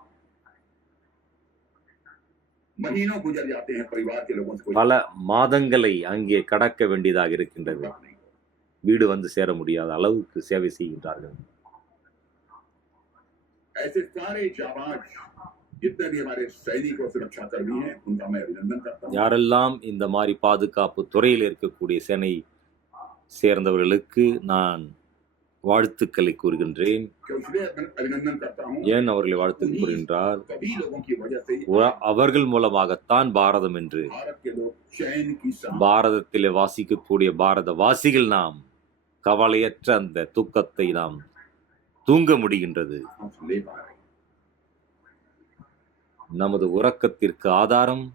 महीनों गुजर जाते हैं परिवार के लोगों से कोई பல மாதங்களை அங்கே கடக்க வேண்டியதாக இருக்கின்றது. बात नहीं। வீடு வந்து சேர முடியாத அளவுக்கு சேவை செய்கின்றார்கள். ऐसे सारे जाबाज जितने भी हमारे सैनिक और सुरक्षा कर्मी हैं उनका मैं अभिनंदन करता हूँ। யாரெல்லாம் இந்த மாதிரி பாதுகாப்பு துறையில் இருக்கக்கூடிய சேனை சேர்ந்தவர்களுக்கு நான் வாழ்த்துக்களை கூறுகின்றேன். क्यों इसलिए अभिनंदन करता हूँ, ஏன் அவர்களை வாழ்த்து கூறுகின்றார்? सभी लोगों की वजह से அவர்கள் மூலமாகத்தான் பாரதம் என்று भारत के लोग चैन की सांस பாரதத்திலே வாசிக்கக்கூடிய பாரத வாசிகள் நாம் கவலையற்ற அந்த தூக்கத்தை நாம் தூங்க முடிகின்றது. ले पा रहे हैं। நமது உறக்கத்திற்கு ஆதாரம்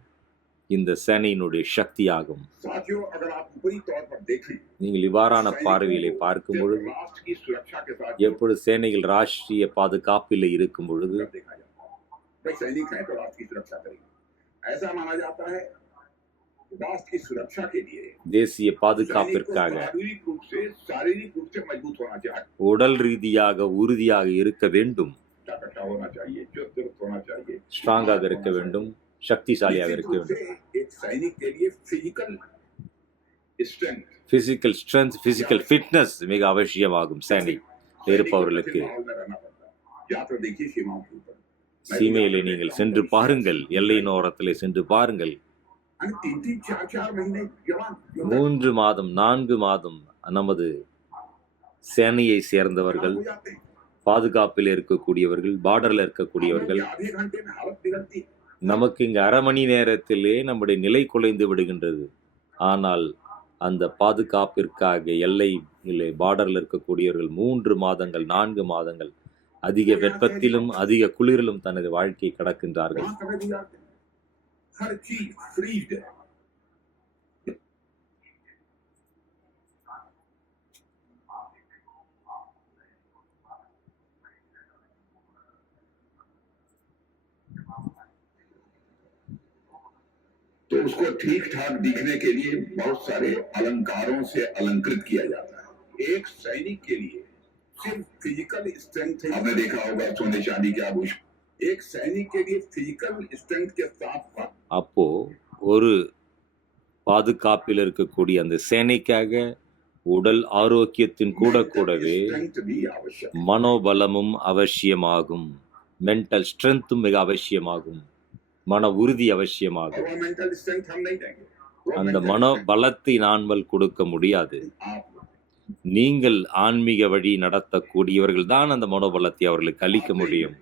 இந்த சேனையினுடைய சக்தியாகும். साथियों, अगर आप ऊपरी तौर पर देखें நீங்கள் இவ்வாறான பார்வையிலே பார்க்கும் பொழுது, राष्ट्र की सुरक्षा के साथ எப்பொழுது சேனைகள் ராஷ்டிரிய பாதுகாப்பில் இருக்கும் பொழுது देखा जाता है, भाई सैनिक है तो राष्ट्र की सुरक्षा करेंगे। ऐसा माना जाता है कि राष्ट्र की सुरक्षा के लिए தேசிய सैनिक को பாதுகாப்பிற்காக शारीरिक रूप से मजबूत होना चाहिए, உடல் ரீதியாக உறுதியாக இருக்க வேண்டும், कट्टा होना चाहिए, चुस्त होना चाहिए, ஸ்ட்ராங்காக இருக்க வேண்டும், சக்திசாலியாக निश्चित இருக்க रूप வேண்டும். से एक सैनिक के लिए physical strength, physical strength, physical fitness மிக அவசியமாகும் சேனை இருப்பவர்களுக்கு. माहौल में रहना पड़ता है। यात्रा देखिए सीमाओं के ऊपर, சீமையிலே நீங்கள் சென்று பாருங்கள், எல்லையின் ஓரத்திலே சென்று பாருங்கள். 3-3, 4-4 महीने जवान 3 மாதம் 4 மாதம் நமது சேனையை சேர்ந்தவர்கள், हो जाते हैं। பாதுகாப்பில் இருக்கக்கூடியவர்கள், பார்டர்ல இருக்கக்கூடியவர்கள், आधे घंटे में हालत बिगड़ती है। நமக்கு இங்கு அரை மணி நேரத்திலே நம்முடைய நிலை குலைந்து விடுகின்றது. ஆனால் அந்த பாதுகாப்பிற்காக எல்லையிலே பார்டர்ல இருக்கக்கூடியவர்கள் 3 மாதங்கள் 4 மாதங்கள் அதிக வெப்பத்திலும் அதிக குளிரிலும் தனது வாழ்க்கையை கடக்கின்றார்கள். वहाँ समय गुजारते हैं। हर चीज फ्रीज है। तो उसको ठीक ठाक दिखने के लिए बहुत सारे अलंकारों से अलंकृत किया जाता है। एक सैनिक के लिए सिर्फ फिजिकल स्ट्रेंथ, आपने देखा होगा सोने चांदी के आभूषण, एक सैनिक के लिए फिजिकल स्ट्रेंथ के साथ साथ அப்போ ஒரு பாதுகாப்பில் இருக்கக்கூடிய அந்த சேனைக்காக உடல் ஆரோக்கியத்தின் கூடவே स्ट्रेंथ भी आवश्यक है। மனோபலமும் அவசியமாகும். மென்டல் ஸ்ட்ரென்த்தும் மிக அவசியமாகும். மன உறுதி அவசியமாகும். और वो मेंटल स्ट्रेंथ हम नहीं देंगे, वो அந்த mental மனோ strength பலத்தை நாங்கள் கொடுக்க முடியாது. आप நீங்கள் ஆன்மீக வழி நடத்தக்கூடியவர்கள் தான் அந்த மனோபலத்தை அவர்களுக்கு அளிக்க முடியும்.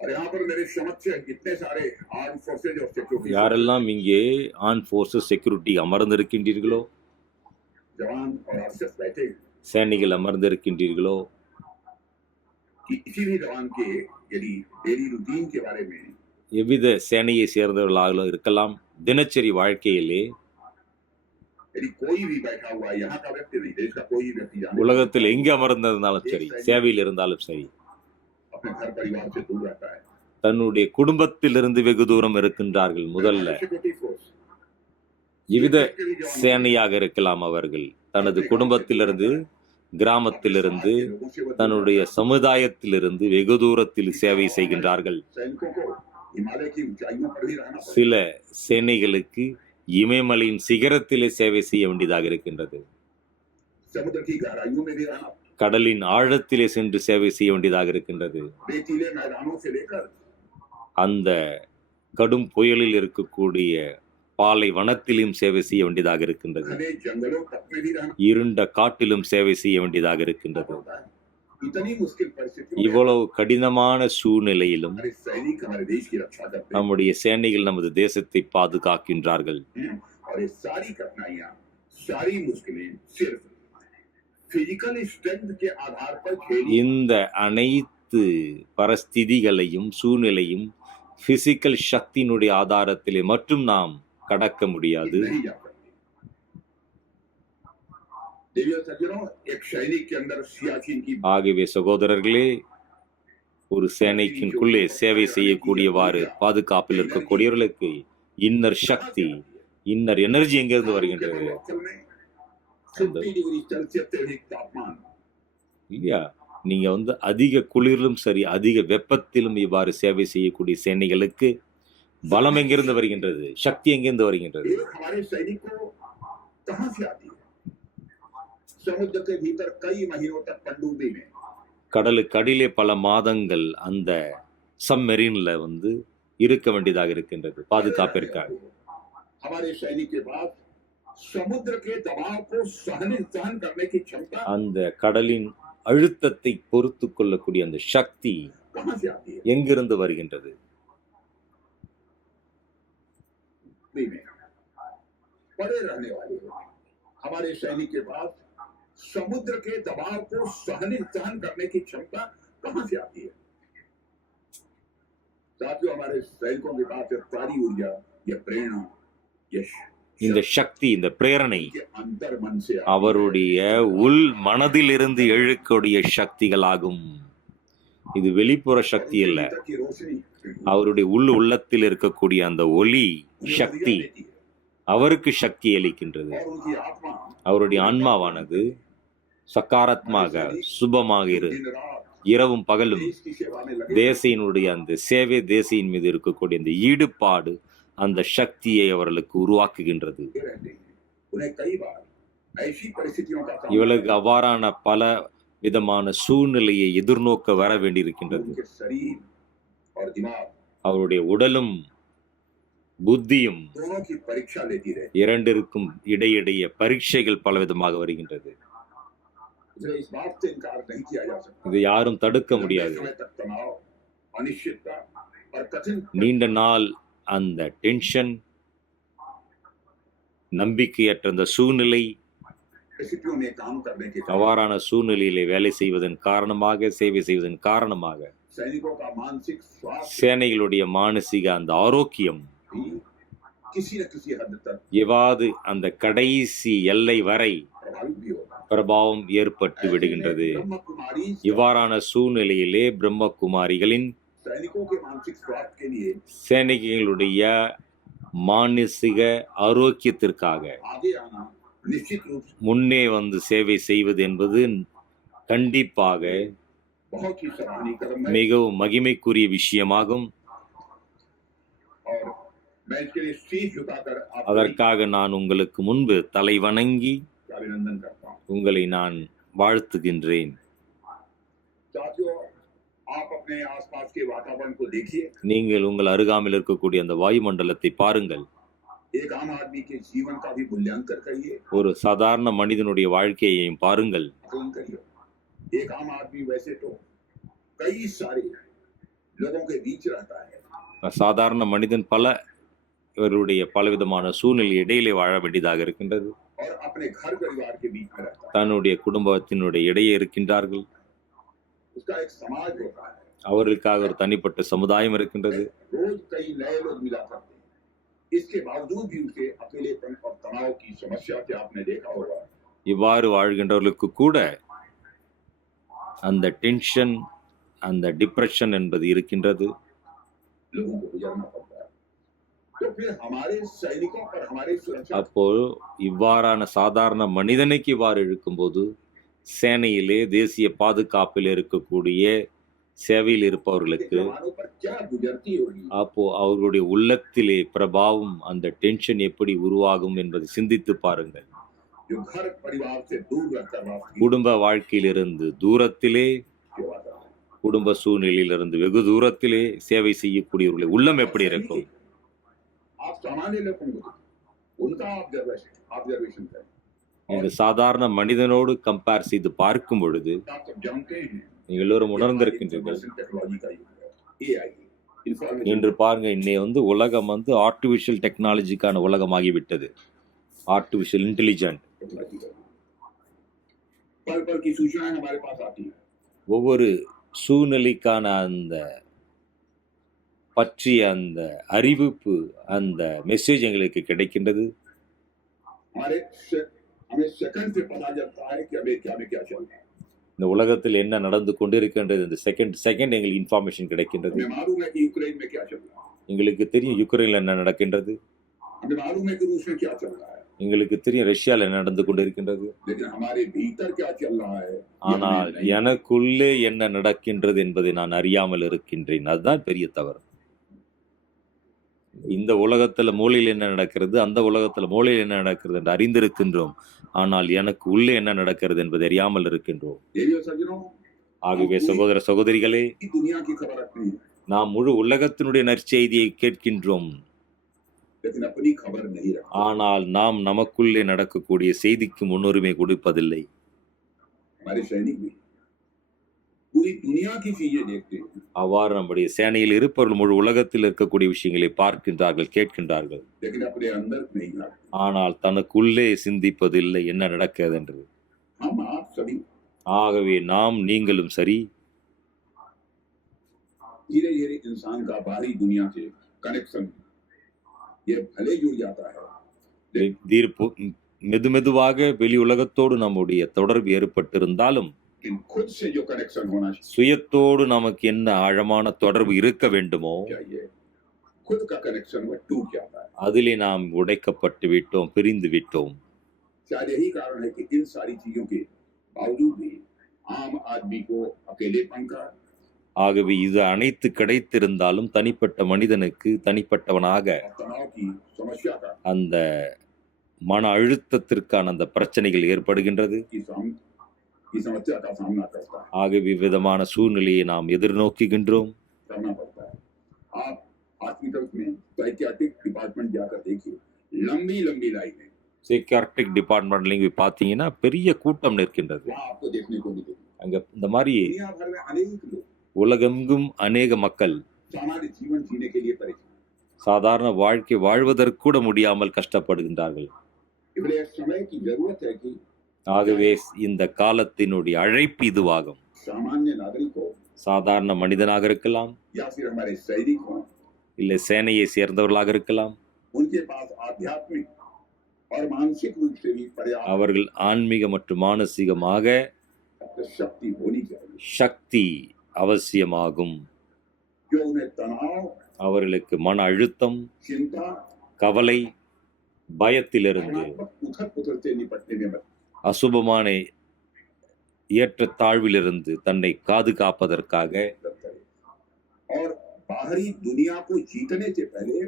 और यहाँ पर मेरे समझ से कितने सारे आर्म फोर्सेज और सिक्योरिटी யாரெல்லாம் இங்கே ஆர்ம் ஃபோர்ஸஸ் செக்யூரிட்டி அமர்ந்திருக்கின்றீர்களோ, जवान और अफसर बैठे சேனைகள் அமர்ந்திருக்கின்றீர்களோ, कि किसी भी जवान के यदि डेली रूटीन के बारे में எவ்வித சேனையை சேர்ந்தவர்களாக இருக்கலாம், தினச்சரி வாழ்க்கையிலே यदि कोई भी बैठा हुआ है, यहाँ का व्यक्ति नहीं, देश का कोई भी व्यक्ति जाने உலகத்தில் எங்கே அமர்ந்திருந்தாலும் சரி, சேவையில் இருந்தாலும் சரி, अपने घर परिवार से दूर रहता है। தன்னுடைய குடும்பத்திலிருந்து வெகு தூரம் இருக்கின்றார்கள். முதல்ல सिक्योरिटी फोर्स விவித சேனையாக இருக்கலாம். அவர்கள் தனது குடும்பத்திலிருந்து, கிராமத்திலிருந்து, தன்னுடைய சமுதாயத்திலிருந்து வெகு தூரத்தில் சேவை செய்கின்றார்கள். सैनिकों को हिमालय की ऊंचाइयों पर ही रहना சில சேனைகளுக்கு இமயமலையின் சிகரத்திலே சேவை செய்ய வேண்டியதாக இருக்கின்றது. समुद्र की गहराइयों में भी रहना, கடலின் ஆழத்திலே சென்று சேவை செய்ய வேண்டியதாக இருக்கின்றது. रेतीले मैदानों से लेकर அந்த கடும் புயலில் இருக்கக்கூடிய பாலை வனத்திலும் சேவை செய்ய வேண்டியதாக இருக்கின்றது. घने जंगलों तक में भी रहना இருண்ட காட்டிலும் சேவை செய்ய வேண்டியதாக இருக்கின்றது. पड़ता है। इतनी मुश्किल परिस्थितियों में இவ்வளவு கடினமான சூழ்நிலையிலும் हमारे सैनिक हमारे देश की रक्षा करते हैं நம்முடைய சேனைகள் நமது தேசத்தை பாதுகாக்கின்றார்கள். और ये सारी कठिनाइयां, सारी मुश्किलें सिर्फ फिजिकल स्ट्रेंथ के आधार पर झेली இந்த அனைத்து பரஸ்திதிகளையும் சூழ்நிலையும் பிசிக்கல் சக்தியினுடைய ஆதாரத்திலே மட்டும் நாம் கடக்க முடியாது. नहीं जा सकती। देवियों सज्जनों, एक सैनिक के अंदर सियाचिन की ஆகவே சகோதரர்களே, ஒரு சேனைக்குள்ளே சேவை செய்யக்கூடியவாறு பாதுகாப்பில் இருக்கக்கூடியவர்களுக்கு இன்னர் சக்தி, இன்னர் எனர்ஜி எங்கிருந்து வருகின்றது असल में 50 डिग्री सेल्सियस से अधिक तापमान இல்லையா? நீங்க அதிக குளிரிலும் சரி, அதிக வெப்பத்திலும் இவ்வாறு சேவை செய்யக்கூடிய சேனைகளுக்கு பலம் எங்கிருந்து வருகின்றது? சக்தி எங்கிருந்து வருகின்றது? ये हमारे सैनिक को कहां से आती है? समुद्र के भीतर कई महीनों तक पनडुब्बी में கடலுக்கு அடியிலே பல மாதங்கள் அந்த சப்மெரீன்ல இருக்க வேண்டியதாக இருக்கின்றது பாதுகாப்பிற்காக. हमारे सैनिक के पास समुद्र के दबाव को सहन करने की क्षमता அந்த கடலின் அழுத்தத்தை பொறுத்து கொள்ளக்கூடிய அந்த சக்தி कहां से आती है? எங்கிருந்து வருகின்றது? पृथ्वी में पड़े रहने वाले हमारे सैनिक के पास समुद्र के दबाव को सहन करने की क्षमता कहां से आती है? साथियों, हमारे सैनिकों के पास ये सारी ऊर्जा, ये प्रेरणा, ये இந்த சக்தி, இந்த பிரேரணை के अंतर मन से आती है। அவருடைய உள் மனதிலிருந்து எழுக்கூடிய சக்திகளாகும். இது வெளிப்புற சக்தி அல்ல. भीतर की रोशनी அவருடைய உள்ளத்தில் இருக்கக்கூடிய அந்த ஒளி சக்தி देती है அவருக்கு சக்தி அளிக்கின்றது. और उनकी आत्मा அவருடைய ஆன்மாவானது சக்காராத்மாக சுபமாக दिन रात இரவும் பகலும் देश की सेवा में लगे தேசையினுடைய அந்த சேவை, தேசையின் மீது இருக்கக்கூடிய அந்த ஈடுபாடு அந்த சக்தியை அவர்களுக்கு உருவாக்குகின்றது. रहते हैं। उन्हें कई बार ऐसी परिस्थितियों का सामना இவளுக்கு அவ்வாறான பல விதமான சூழ்நிலையை எதிர்நோக்க வர வேண்டியிருக்கின்றது. उनके शरीर और दिमाग அவருடைய உடலும் புத்தியும் दोनों की परीक्षा लेती रहे। இரண்டிற்கும் இடையிடையே பரீட்சைகள் பலவிதமாக வருகின்றது. इसलिए इस बात से इनकार नहीं किया जा सकता। இதை யாரும் தடுக்க முடியாது. समय तक तनाव, अनिश्चितता और कठिन நீண்ட நாள் அந்த டென்ஷன், நம்பிக்கையற்ற அந்த சூழ்நிலை, परिस्थितियों में काम करने के कारण அவ்வாறான சூழ்நிலையிலே வேலை செய்வதன் காரணமாக, சேவை செய்வதன் காரணமாக सैनिकों का मानसिक स्वास्थ्य சேனைகளுடைய மானசீக அந்த ஆரோக்கியம் भी किसी न किसी हद तक எவ்வாறு அந்த கடைசி எல்லை வரை प्रभावित भी होता है। பிரபாவம் ஏற்பட்டு விடுகின்றது. ब्रह्म कुमारी இவ்வாறான சூழ்நிலையிலே பிரம்மகுமாரிகளின் सैनिकों के मानसिक स्वास्थ्य के लिए சேனைகளுடைய மானசீக ஆரோக்கியத்திற்காக आगे आना निश्चित रूप से முன்னே சேவை செய்வது என்பது கண்டிப்பாக बहुत ही सराहनीय कदम है। மிகவும் மகிமைக்குரிய விஷயமாகும். और मैं इसके लिए शीश झुकाकर आपको அதற்காக நான் உங்களுக்கு முன்பு தலை வணங்கி अभिनंदन करता हूँ। உங்களை நான் வாழ்த்துகின்றேன். साथियों, आप अपने आसपास के वातावरण को देखिए। நீங்கள் உங்கள் அருகாமையில் இருக்கக்கூடிய அந்த வாயுமண்டலத்தை பாருங்கள். एक आम आदमी के जीवन का भी मूल्यांकन करिए, ஒரு சாதாரண மனிதனுடைய வாழ்க்கையையும் பாருங்கள். आकलन करिए। एक आम आदमी वैसे तो कई सारे लोगों के बीच रहता है, சாதாரண மனிதன் இவருடைய பலவிதமான சூழ்நிலை இடையிலே வாழ வேண்டியதாக இருக்கின்றது. और अपने घर परिवार के बीच में रहता है। தன்னுடைய குடும்பத்தினுடைய இடையே இருக்கின்றார்கள். उसका एक समाज होता है। அவர்களுக்காக ஒரு தனிப்பட்ட சமுதாயம் இருக்கின்றது. रोज कई नए लोग मिला करते हैं। इसके बावजूद भी उसे अकेलेपन और तनाव की समस्या से आपने देखा होगा। இவ்வாறு வாழ்கின்றவர்களுக்கு கூட அந்த டென்ஷன், அந்த டிப்ரெஷன் என்பது இருக்கின்றது. लोगों को गुजरना पड़ता है। तो फिर हमारे सैनिकों पर हमारे सुरक्षा அப்போ இவ்வாறான சாதாரண மனிதனுக்கு இவ்வாறு இருக்கும்போது சேனையிலே தேசிய பாதுகாப்பில் இருக்கக்கூடிய சேவையில் के இருப்பவர்களுக்கு जवानों पर क्या गुजरती होगी। அப்போ அவர்களுடைய உள்ளத்திலே பிரபாவம் அந்த டென்ஷன் எப்படி உருவாகும் என்பதை சிந்தித்து பாருங்கள். जो घर परिवार से दूर रहकर राष्ट्र குடும்ப வாழ்க்கையிலிருந்து தூரத்திலே, की सेवा कर रहे हैं। குடும்ப சூழ்நிலையிலிருந்து வெகு தூரத்திலே சேவை செய்யக்கூடியவர்களுடைய உள்ளம் எப்படி இருக்கும்? आप सामान्य लोगों को उनका ऑब्जर्वेशन करें। இந்த சாதாரண மனிதனோடு கம்பேர் செய்து பார்க்கும் பொழுது आप सब जानते हैं நீங்கள் எல்லோரும் कि हमारी உணர்ந்திருக்கின்றீர்கள். information टेक्नोलॉजी का युग है, AI इंफॉर्मेशन இன்று பாருங்க, இன்னைய உலகம் ஆர்டிஃபிஷியல் டெக்னாலஜிக்கான உலகமாகிவிட்டது. Artificial intelligent. टेक्नोलॉजी का पल पल की सूचनाएं हमारे पास आती हैं। ஒவ்வொரு சூழ்நிலைக்கான அந்த பற்றிய அந்த அறிவிப்பு, அந்த மெசேஜ் எங்களுக்கு கிடைக்கின்றது. हमें सेकंड से पता चलता है कि अभी क्या में क्या चल रहा है। இந்த உலகத்தில் என்ன நடந்து கொண்டிருக்கின்றது, இந்த செகண்ட் எங்களுக்கு இன்ஃபர்மேஷன் கிடைக்கின்றது. हमें मालूम है कि यूक्रेन में क्या चल रहा है। எங்களுக்கு தெரியும் யுக்ரைன்ல என்ன நடக்கின்றது. हमें मालूम है कि रूस में क्या चल रहा है। எங்களுக்கு தெரியும் ரஷ்யால என்ன நடந்து கொண்டிருக்கின்றது. लेकिन हमारे भीतर क्या चल रहा है ये ஆனால் हमें नहीं। எனக்குள்ளே என்ன நடக்கின்றது என்பதை நான் அறியாமல் இருக்கின்றேன். அதுதான் பெரிய தவறு. இந்த உலகத்துல மூலையில் என்ன நடக்கிறது, அந்த உலகத்துல மூலையில் என்ன நடக்கிறது என்று அறிந்திருக்கின்றோம். ஆனால் எனக்கு உள்ளே என்ன நடக்கிறது என்பதை அறியாமல் இருக்கின்றோம். देवियों सज्जनों, ஆகவே சகோதர சகோதரிகளே, की दुनिया की खबर रखनी है நாம் முழு உலகத்தினுடைய நற்செய்தியை கேட்கின்றோம். लेकिन अपनी खबर नहीं रखते। ஆனால் நாம் நமக்குள்ளே நடக்கக்கூடிய செய்திக்கு முன்னுரிமை கொடுப்பதில்லை. हमारे सैनिक भी पूरी दुनिया की चीजें देखते हैं அவ்வாறு நம்முடைய சேனையில் இருப்பவர்கள் முழு உலகத்தில் இருக்கக்கூடிய விஷயங்களை பார்க்கின்றார்கள், கேட்கின்றார்கள். लेकिन अपने अंदर नहीं लाते। ஆனால் தனக்குள்ளே சிந்திப்பதில்லை என்ன நடக்கிறது என்று. हम आप सभी ஆகவே நாம் நீங்களும் சரி, धीरे धीरे इंसान का बाहरी दुनिया से कनेक्शन ये भले जुड़ जाता है தீர்ப்பு மெதுமெதுவாக வெளி உலகத்தோடு நம்முடைய தொடர்பு ஏற்பட்டிருந்தாலும் लेकिन खुद से जो कनेक्शन होना சுயத்தோடு நமக்கு என்ன ஆழமான தொடர்பு இருக்க வேண்டுமோ चाहिए खुद का कनेक्शन वो टूट जाता है। அதிலே நாம் உடைக்கப்பட்டு விட்டோம், பிரிந்து விட்டோம். शायद यही कारण है कि इन सारी चीजों के बावजूद भी आम आदमी को अकेलेपन का ஆகவே இது அனைத்து கிடைத்திருந்தாலும் தனிப்பட்ட மனிதனுக்கு தனிப்பட்டவனாக और तनाव की समस्या का அந்த மன அழுத்தத்திற்கான அந்த பிரச்சனைகள் ஏற்படுகின்றது. की समस्या का सामना करता है ஆகவே விதமான சூழ்நிலையை நாம் எதிர்நோக்குகின்றோம். करना पड़ता है। आप हॉस्पिटल में साइकियाट्रिक डिपार्टमेंट जाकर देखिए, लंबी लंबी लाइनें சைக்காட்ரிக் டிபார்ட்மெண்ட்ல போய் பார்த்தீங்கன்னா பெரிய கூட்டம் நிற்கின்றது. वहाँ आपको देखने को मिलेगी। அங்க இந்த மாதிரி दुनिया भर में अनेक लोग உலகெங்கும் अनेक மக்கள் सामान्य जीवन जीने के लिए परेशान। சாதாரண வாழ்க்கை வாழ்வதற்கு கூட முடியாமல் கஷ்டப்படுகின்றார்கள். इसलिए समय की जरूरत है कि ஆகவே இந்த காலத்தினுடைய அழைப்பு இதுவாகும். सामान्य नागरिक हो சாதாரண மனிதனாக இருக்கலாம், या फिर हमारे सैनिक हो, இல்லை சேனையை சேர்ந்தவர்களாக இருக்கலாம், उनके पास आध्यात्मिक और मानसिक रूप से भी पर्याप्त அவர்கள் ஆன்மீக மற்றும் மானசீகமாக शक्ति होनी चाहिए சக்தி அவசியமாகும். जो उन्हें तनाव, அவர்களுக்கு மன அழுத்தம், चिंता, கவலை, பயத்திலிருந்து, भावनात्मक उथल पुथल से निपटने में मदद அசுபமான ஏற்றத்தாழ்விலிருந்து தன்னை பாதுகாப்பதற்காக करे और बाहरी दुनिया को जीतने से पहले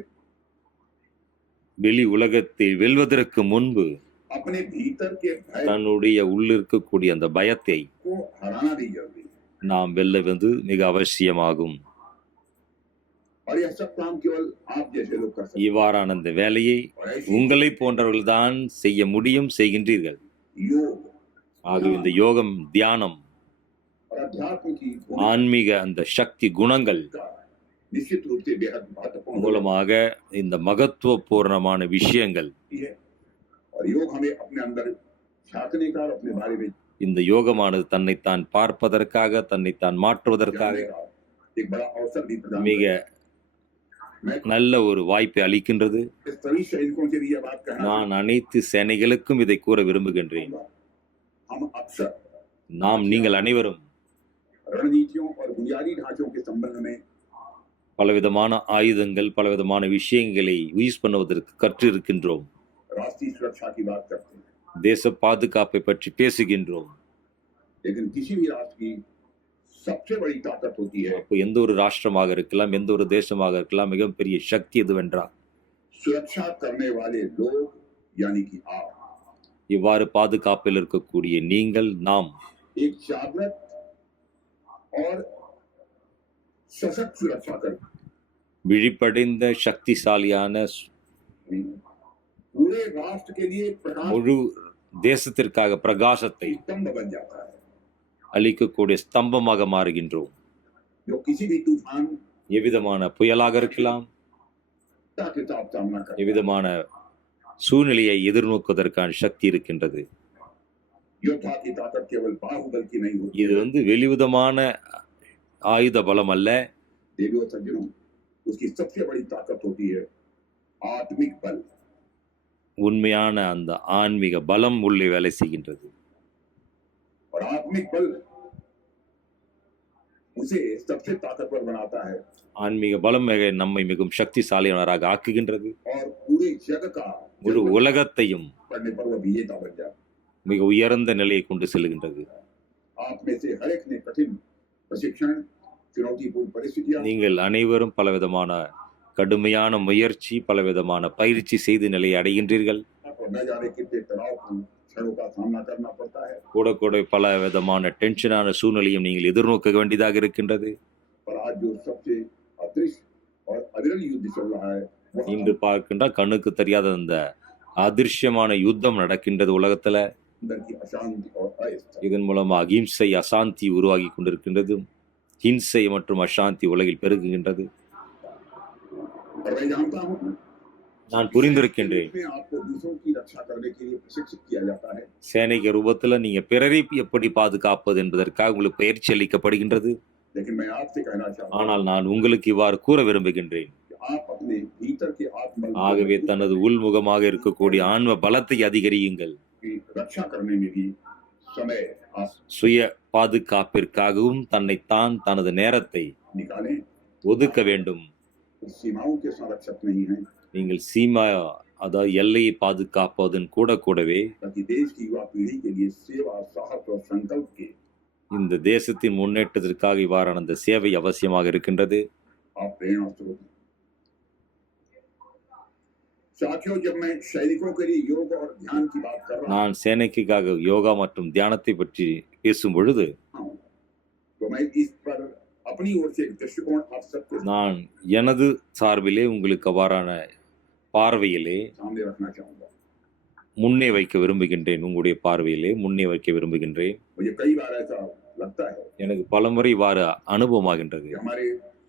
வெளி உலகத்தை வெல்வதற்கு முன்பு अपने भीतर के भय தன்னுடைய உள்ளிருக்கக்கூடிய அந்த பயத்தை को हराना भी जरूरी है। நாம் வெல்லுவது मिக அவசியமாகும். और यह सब काम केवल आप जैसे लोग कर सकते இவ்வாறான அந்த வேலையை हैं। और ऐसी உங்களை போன்றவர்கள் தான் செய்ய முடியும், செய்கின்றீர்கள். योग ஆகவே இந்த யோகம், தியானம், और अध्यात्म की ஆன்மீக அந்த சக்தி குணங்கள் भूमिका निश्चित रूप से बेहद महत्वपूर्ण மூலமாக இந்த மகத்துவபூர்ணமான விஷயங்கள், है। और योग हमें अपने अंदर झांकने का और अपने बारे में இந்த யோகமானது தன்னைத்தான் பார்ப்பதற்காக, தன்னைத்தான் மாற்றுவதற்காக जानने का एक बड़ा अवसर भी प्रदान மிக करता है। मैं நல்ல ஒரு வாய்ப்பை அளிக்கின்றது. इस सभी सैनिकों से भी यह बात कहना நான் அனைத்து சேனைகளுக்கும் இதை கூற விரும்புகின்றேன். चाहूंगा। हम अक्सर நீங்கள் அனைவரும் रण रणनीतियों और बुनियादी ढांचों के संबंध में பலவிதமான ஆயுதங்கள் பலவிதமான விஷயங்களை யூஸ் பண்ணுவதற்கு கற்றிருக்கின்றோம். राष्ट्रीय सुरक्षा की बात करते हैं, தேச பாதுகாப்பை பற்றி பேசுகின்றோம். लेकिन किसी भी राष्ट्र की सबसे बड़ी ताकत होती है அப்போ எந்த ஒரு ராஷ்டிரமாக இருக்கலாம், எந்த ஒரு தேசமாக இருக்கலாம், மிகப்பெரிய சக்தி எதுவென்றால் सुरक्षा करने वाले लोग यानी कि आप இவ்வாறு பாதுகாப்பில் இருக்கக்கூடிய நீங்கள், நாம் एक जागृत और सशक्त सुरक्षा कर விழிப்படைந்த சக்திசாலியான पूरे राष्ट्र के लिए प्रकाश முழு தேசத்திற்காக பிரகாசத்தை स्तंभ बन जाता है, அளிக்கக்கூடிய ஸ்தம்பமாக மாறுகின்றோம். जो किसी भी तूफान எவ்விதமான புயலாக இருக்கலாம், के साथ सामना कर எவ்விதமான சூழ்நிலையை எதிர்நோக்குவதற்கான சக்தி இருக்கின்றது. योद्धा की ताकत केवल बाहुबल की नहीं होती இது வெளிவிதமான ஆயுத பலம் அல்ல, देवियों सज्जनों, उसकी सबसे बड़ी ताकत होती है आत्मिक बल। உண்மையான அந்த ஆன்மீக பலம் உள்ளே வேலை செய்கின்றது. और आत्मिक बल उसे सबसे ताकतवर बनाता है ஆன்மீக பலம் நம்மை மிகவும் சக்திசாலியானவராக ஆக்குகின்றது. और पूरे जग का முழு உலகத்தையும் पढ़ने पर वह विजेता बन जाता है। மிக உயர்ந்த நிலையை கொண்டு செல்கின்றது. आप में से हर एक ने कठिन प्रशिक्षण, चुनौतीपूर्ण परिस्थितियां நீங்கள் அனைவரும் பலவிதமான கடுமையான முயற்சி, பலவிதமான பயிற்சி செய்து நிலையை அடைகின்றீர்கள். और न जाने कितने तनावपूर्ण क्षणों का सामना करना पड़ता है, கூட கூட பல விதமான டென்ஷனான சூழ்நிலையும் நீங்கள் எதிர்நோக்க வேண்டியதாக இருக்கின்றது. पर आज जो सबसे अदृश्य और अविरल युद्ध चल रहा है वह இன்று பார்க்கின்ற கண்ணுக்கு தெரியாத அந்த அதிர்ஷ்யமான யுத்தம் நடக்கின்றது உலகத்துல. अंदर की अशांति और अस्थिरता। இதன் மூலமாக அகிம்சை, அசாந்தி உருவாகி கொண்டிருக்கின்றது. ஹிம்சை மற்றும் அசாந்தி உலகில் பெருகுகின்றது. और मैं जानता हूँ நான் புரிந்திருக்கின்றேன். इसमें आपको दूसरों की रक्षा करने के लिए प्रशिक्षित किया जाता है, சேனைக ரூபத்துல நீங்க பிறரை எப்படி பாதுகாப்பது என்பதற்காக உங்களுக்கு பயிற்சி அளிக்கப்படுகின்றது. लेकिन मैं आपसे कहना चाहता हूँ ஆனால் நான் உங்களுக்கு இவ்வாறு கூற விரும்புகின்றேன். कि आप अपने भीतर के आत्मबल ஆகவே தனது உள்முகமாக இருக்கக்கூடிய ஆன்ம பலத்தை அதிகரியுங்கள். की रक्षा करने में भी समय आप சுய பாதுகாப்பிற்காகவும் தன்னைத்தான் தனது நேரத்தை निकालें। ஒதுக்க வேண்டும். सीमाओं के संरक्षक नहीं हैं, நீங்கள் சீமா, அதாவது எல்லையை பாதுகாப்பதன் கூடவே ताकि देश की युवा पीढ़ी के लिए सेवा, साहस और संकल्प के இந்த தேசத்தின் முன்னேற்றத்திற்காக இவ்வாறான அந்த சேவை அவசியமாக இருக்கின்றது. आप प्रेरणा स्रोत हैं। साथियों, जब मैं सैनिकों के लिए योग और ध्यान की बात कर रहा நான் சேனைக்காக யோகா மற்றும் தியானத்தை பற்றி பேசும் பொழுது हूँ तो मैं इस पर अपनी ओर से एक दृष्टिकोण आप सबके நான் எனது சார்பிலே உங்களுக்கு அவ்வாறான பார்வையிலே सामने रखना चाहूंगा। முன்னே வைக்க விரும்புகின்றேன். உங்களுடைய பார்வையிலே முன்னே வைக்க விரும்புகின்றேன். मुझे कई बार ऐसा लगता है எனக்கு பலமுறை இவ்வாறு அனுபவமாகின்றது. कि हमारे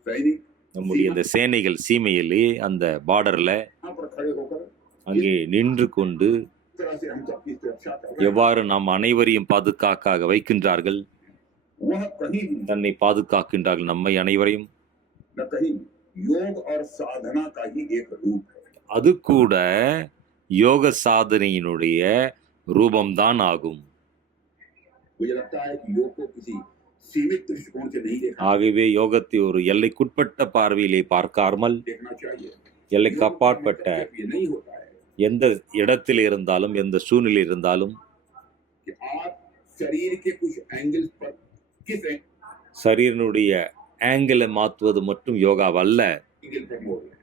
सैनिक நம்முடைய இந்த சேனைகள் சீமையிலே அந்த பார்டர்ல यहाँ पर खड़े होकर அங்கே நின்று கொண்டு इस तरह से हम सबकी सुरक्षा कर रहे हैं, எவ்வாறு நாம் அனைவரையும் பாதுகாக்க வைக்கின்றார்கள், वह कहीं தன்னை பாதுகாக்கின்றார்கள் நம்மை அனைவரையும். न कहीं योग और साधना का ही एक रूप है। அது கூட யோக சாதனையினுடைய ரூபம்தான் ஆகும். मुझे लगता है कि योग को किसी सीमित दृष्टिकोण से नहीं ஆகவே யோகத்தை ஒரு எல்லைக்குட்பட்ட பார்வையிலே பார்க்காமல் देखना चाहिए। எல்லைக்கு அப்பாற்பட்ட ये नहीं होता है எந்த இடத்தில் இருந்தாலும் எந்த சூழ்நிலை இருந்தாலும் कि आप शरीर के कुछ एंगल्स पर किस சரீரனுடைய ஆங்கிளை மாற்றுவது மட்டும் யோகாவல்ல. एंगल पर मोड़ रहे हैं,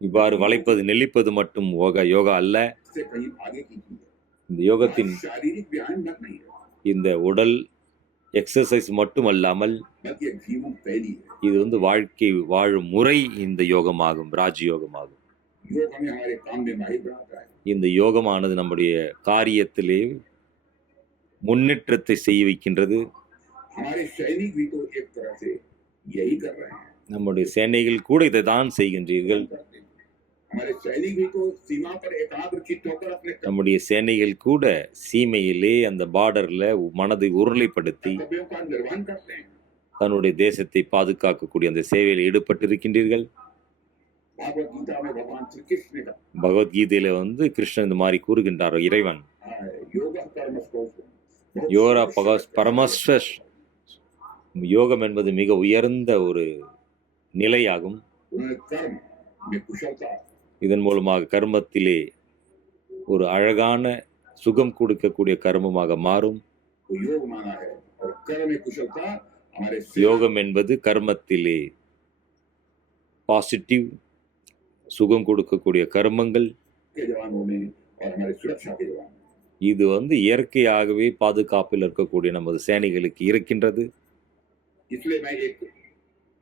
இவ்வாறு வளைப்பது நெளிப்பது மட்டும் யோகா அல்ல. इससे कहीं आगे की चीज है। இந்த யோகத்தின் शारीरिक व्यायाम मत नहीं है, இந்த உடல் எக்ஸசைஸ் மட்டுமல்லாமல் बल्कि एक जीवन शैली है। இது வாழ்க்கை வாழும் முறை இந்த யோகமாகும், ராஜயோகமாகும். योग हमें हमारे काम में माहिर बनाता है। இந்த யோகமானது நம்முடைய காரியத்திலே முன்னேற்றத்தை செய்ய வைக்கின்றது. हमारे सैनिक भी तो एक तरह से यही कर रहे हैं, நம்முடைய சேனைகள் கூட இதை தான் செய்கின்றீர்கள். हमारे सैनिक भी तो सीमा पर एकाग्र चित्त होकर अपने நம்முடைய சேனைகள் கூட சீமையிலே அந்த பார்டர்ல மனதை உருளைப்படுத்தி कर्तव्यों का निर्वहन करते हैं। தன்னுடைய தேசத்தை பாதுகாக்கக்கூடிய அந்த சேவையில் ஈடுபட்டிருக்கின்றீர்கள். भागवत गीता में भगवान श्री कृष्ण ने कहा பகவத்கீதையில கிருஷ்ணன் இந்த மாதிரி கூறுகின்றார். இறைவன் योग कर्मस्को யோரா பரமஸ்வ யோகம் என்பது மிக உயர்ந்த ஒரு நிலையாகும். उन्होंने कर्म में कुशलता, இதன் மூலமாக கர்மத்திலே ஒரு அழகான சுகம் கொடுக்கக்கூடிய கர்மமாக மாறும். को योग माना है और कर्म में कुशलता हमारे யோகம் என்பது கர்மத்திலே பாசிட்டிவ் சுகம் கொடுக்கக்கூடிய கர்மங்கள். के जवानों में और हमारे सुरक्षा के जवान में। இது இயற்கையாகவே பாதுகாப்பில் இருக்கக்கூடிய நமது சேனைகளுக்கு இருக்கின்றது. इसलिए मैं एक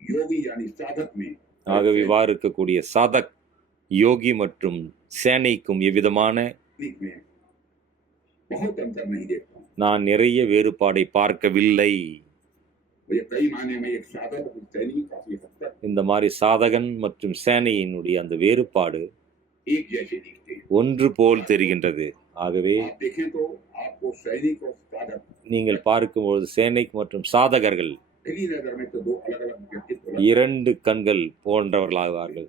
योगी यानी साधक में ஆகவே இவ்வாறு இருக்கக்கூடிய சாதக், யோகி மற்றும் சேனைக்கும் எவ்விதமான तकनीक में बहुत अंतर नहीं देखता हूँ। நான் நிறைய வேறுபாடை பார்க்கவில்லை. मुझे कई मायने में एक साधक और सैनिक काफी हद तक இந்த மாதிரி சாதகன் மற்றும் சேனையினுடைய அந்த வேறுபாடு एक जैसे दिखते हैं। ஒன்று போல் தெரிகின்றது. ஆகவே आप देखें तो आपको सैनिक और साधक நீங்கள் பார்க்கும்பொழுது சேனை மற்றும் சாதகர்கள் पहली नजर में तो दो अलग अलग व्यक्तित्व लगते हैं। இரண்டு கண்கள் போன்றவர்களாவார்கள்.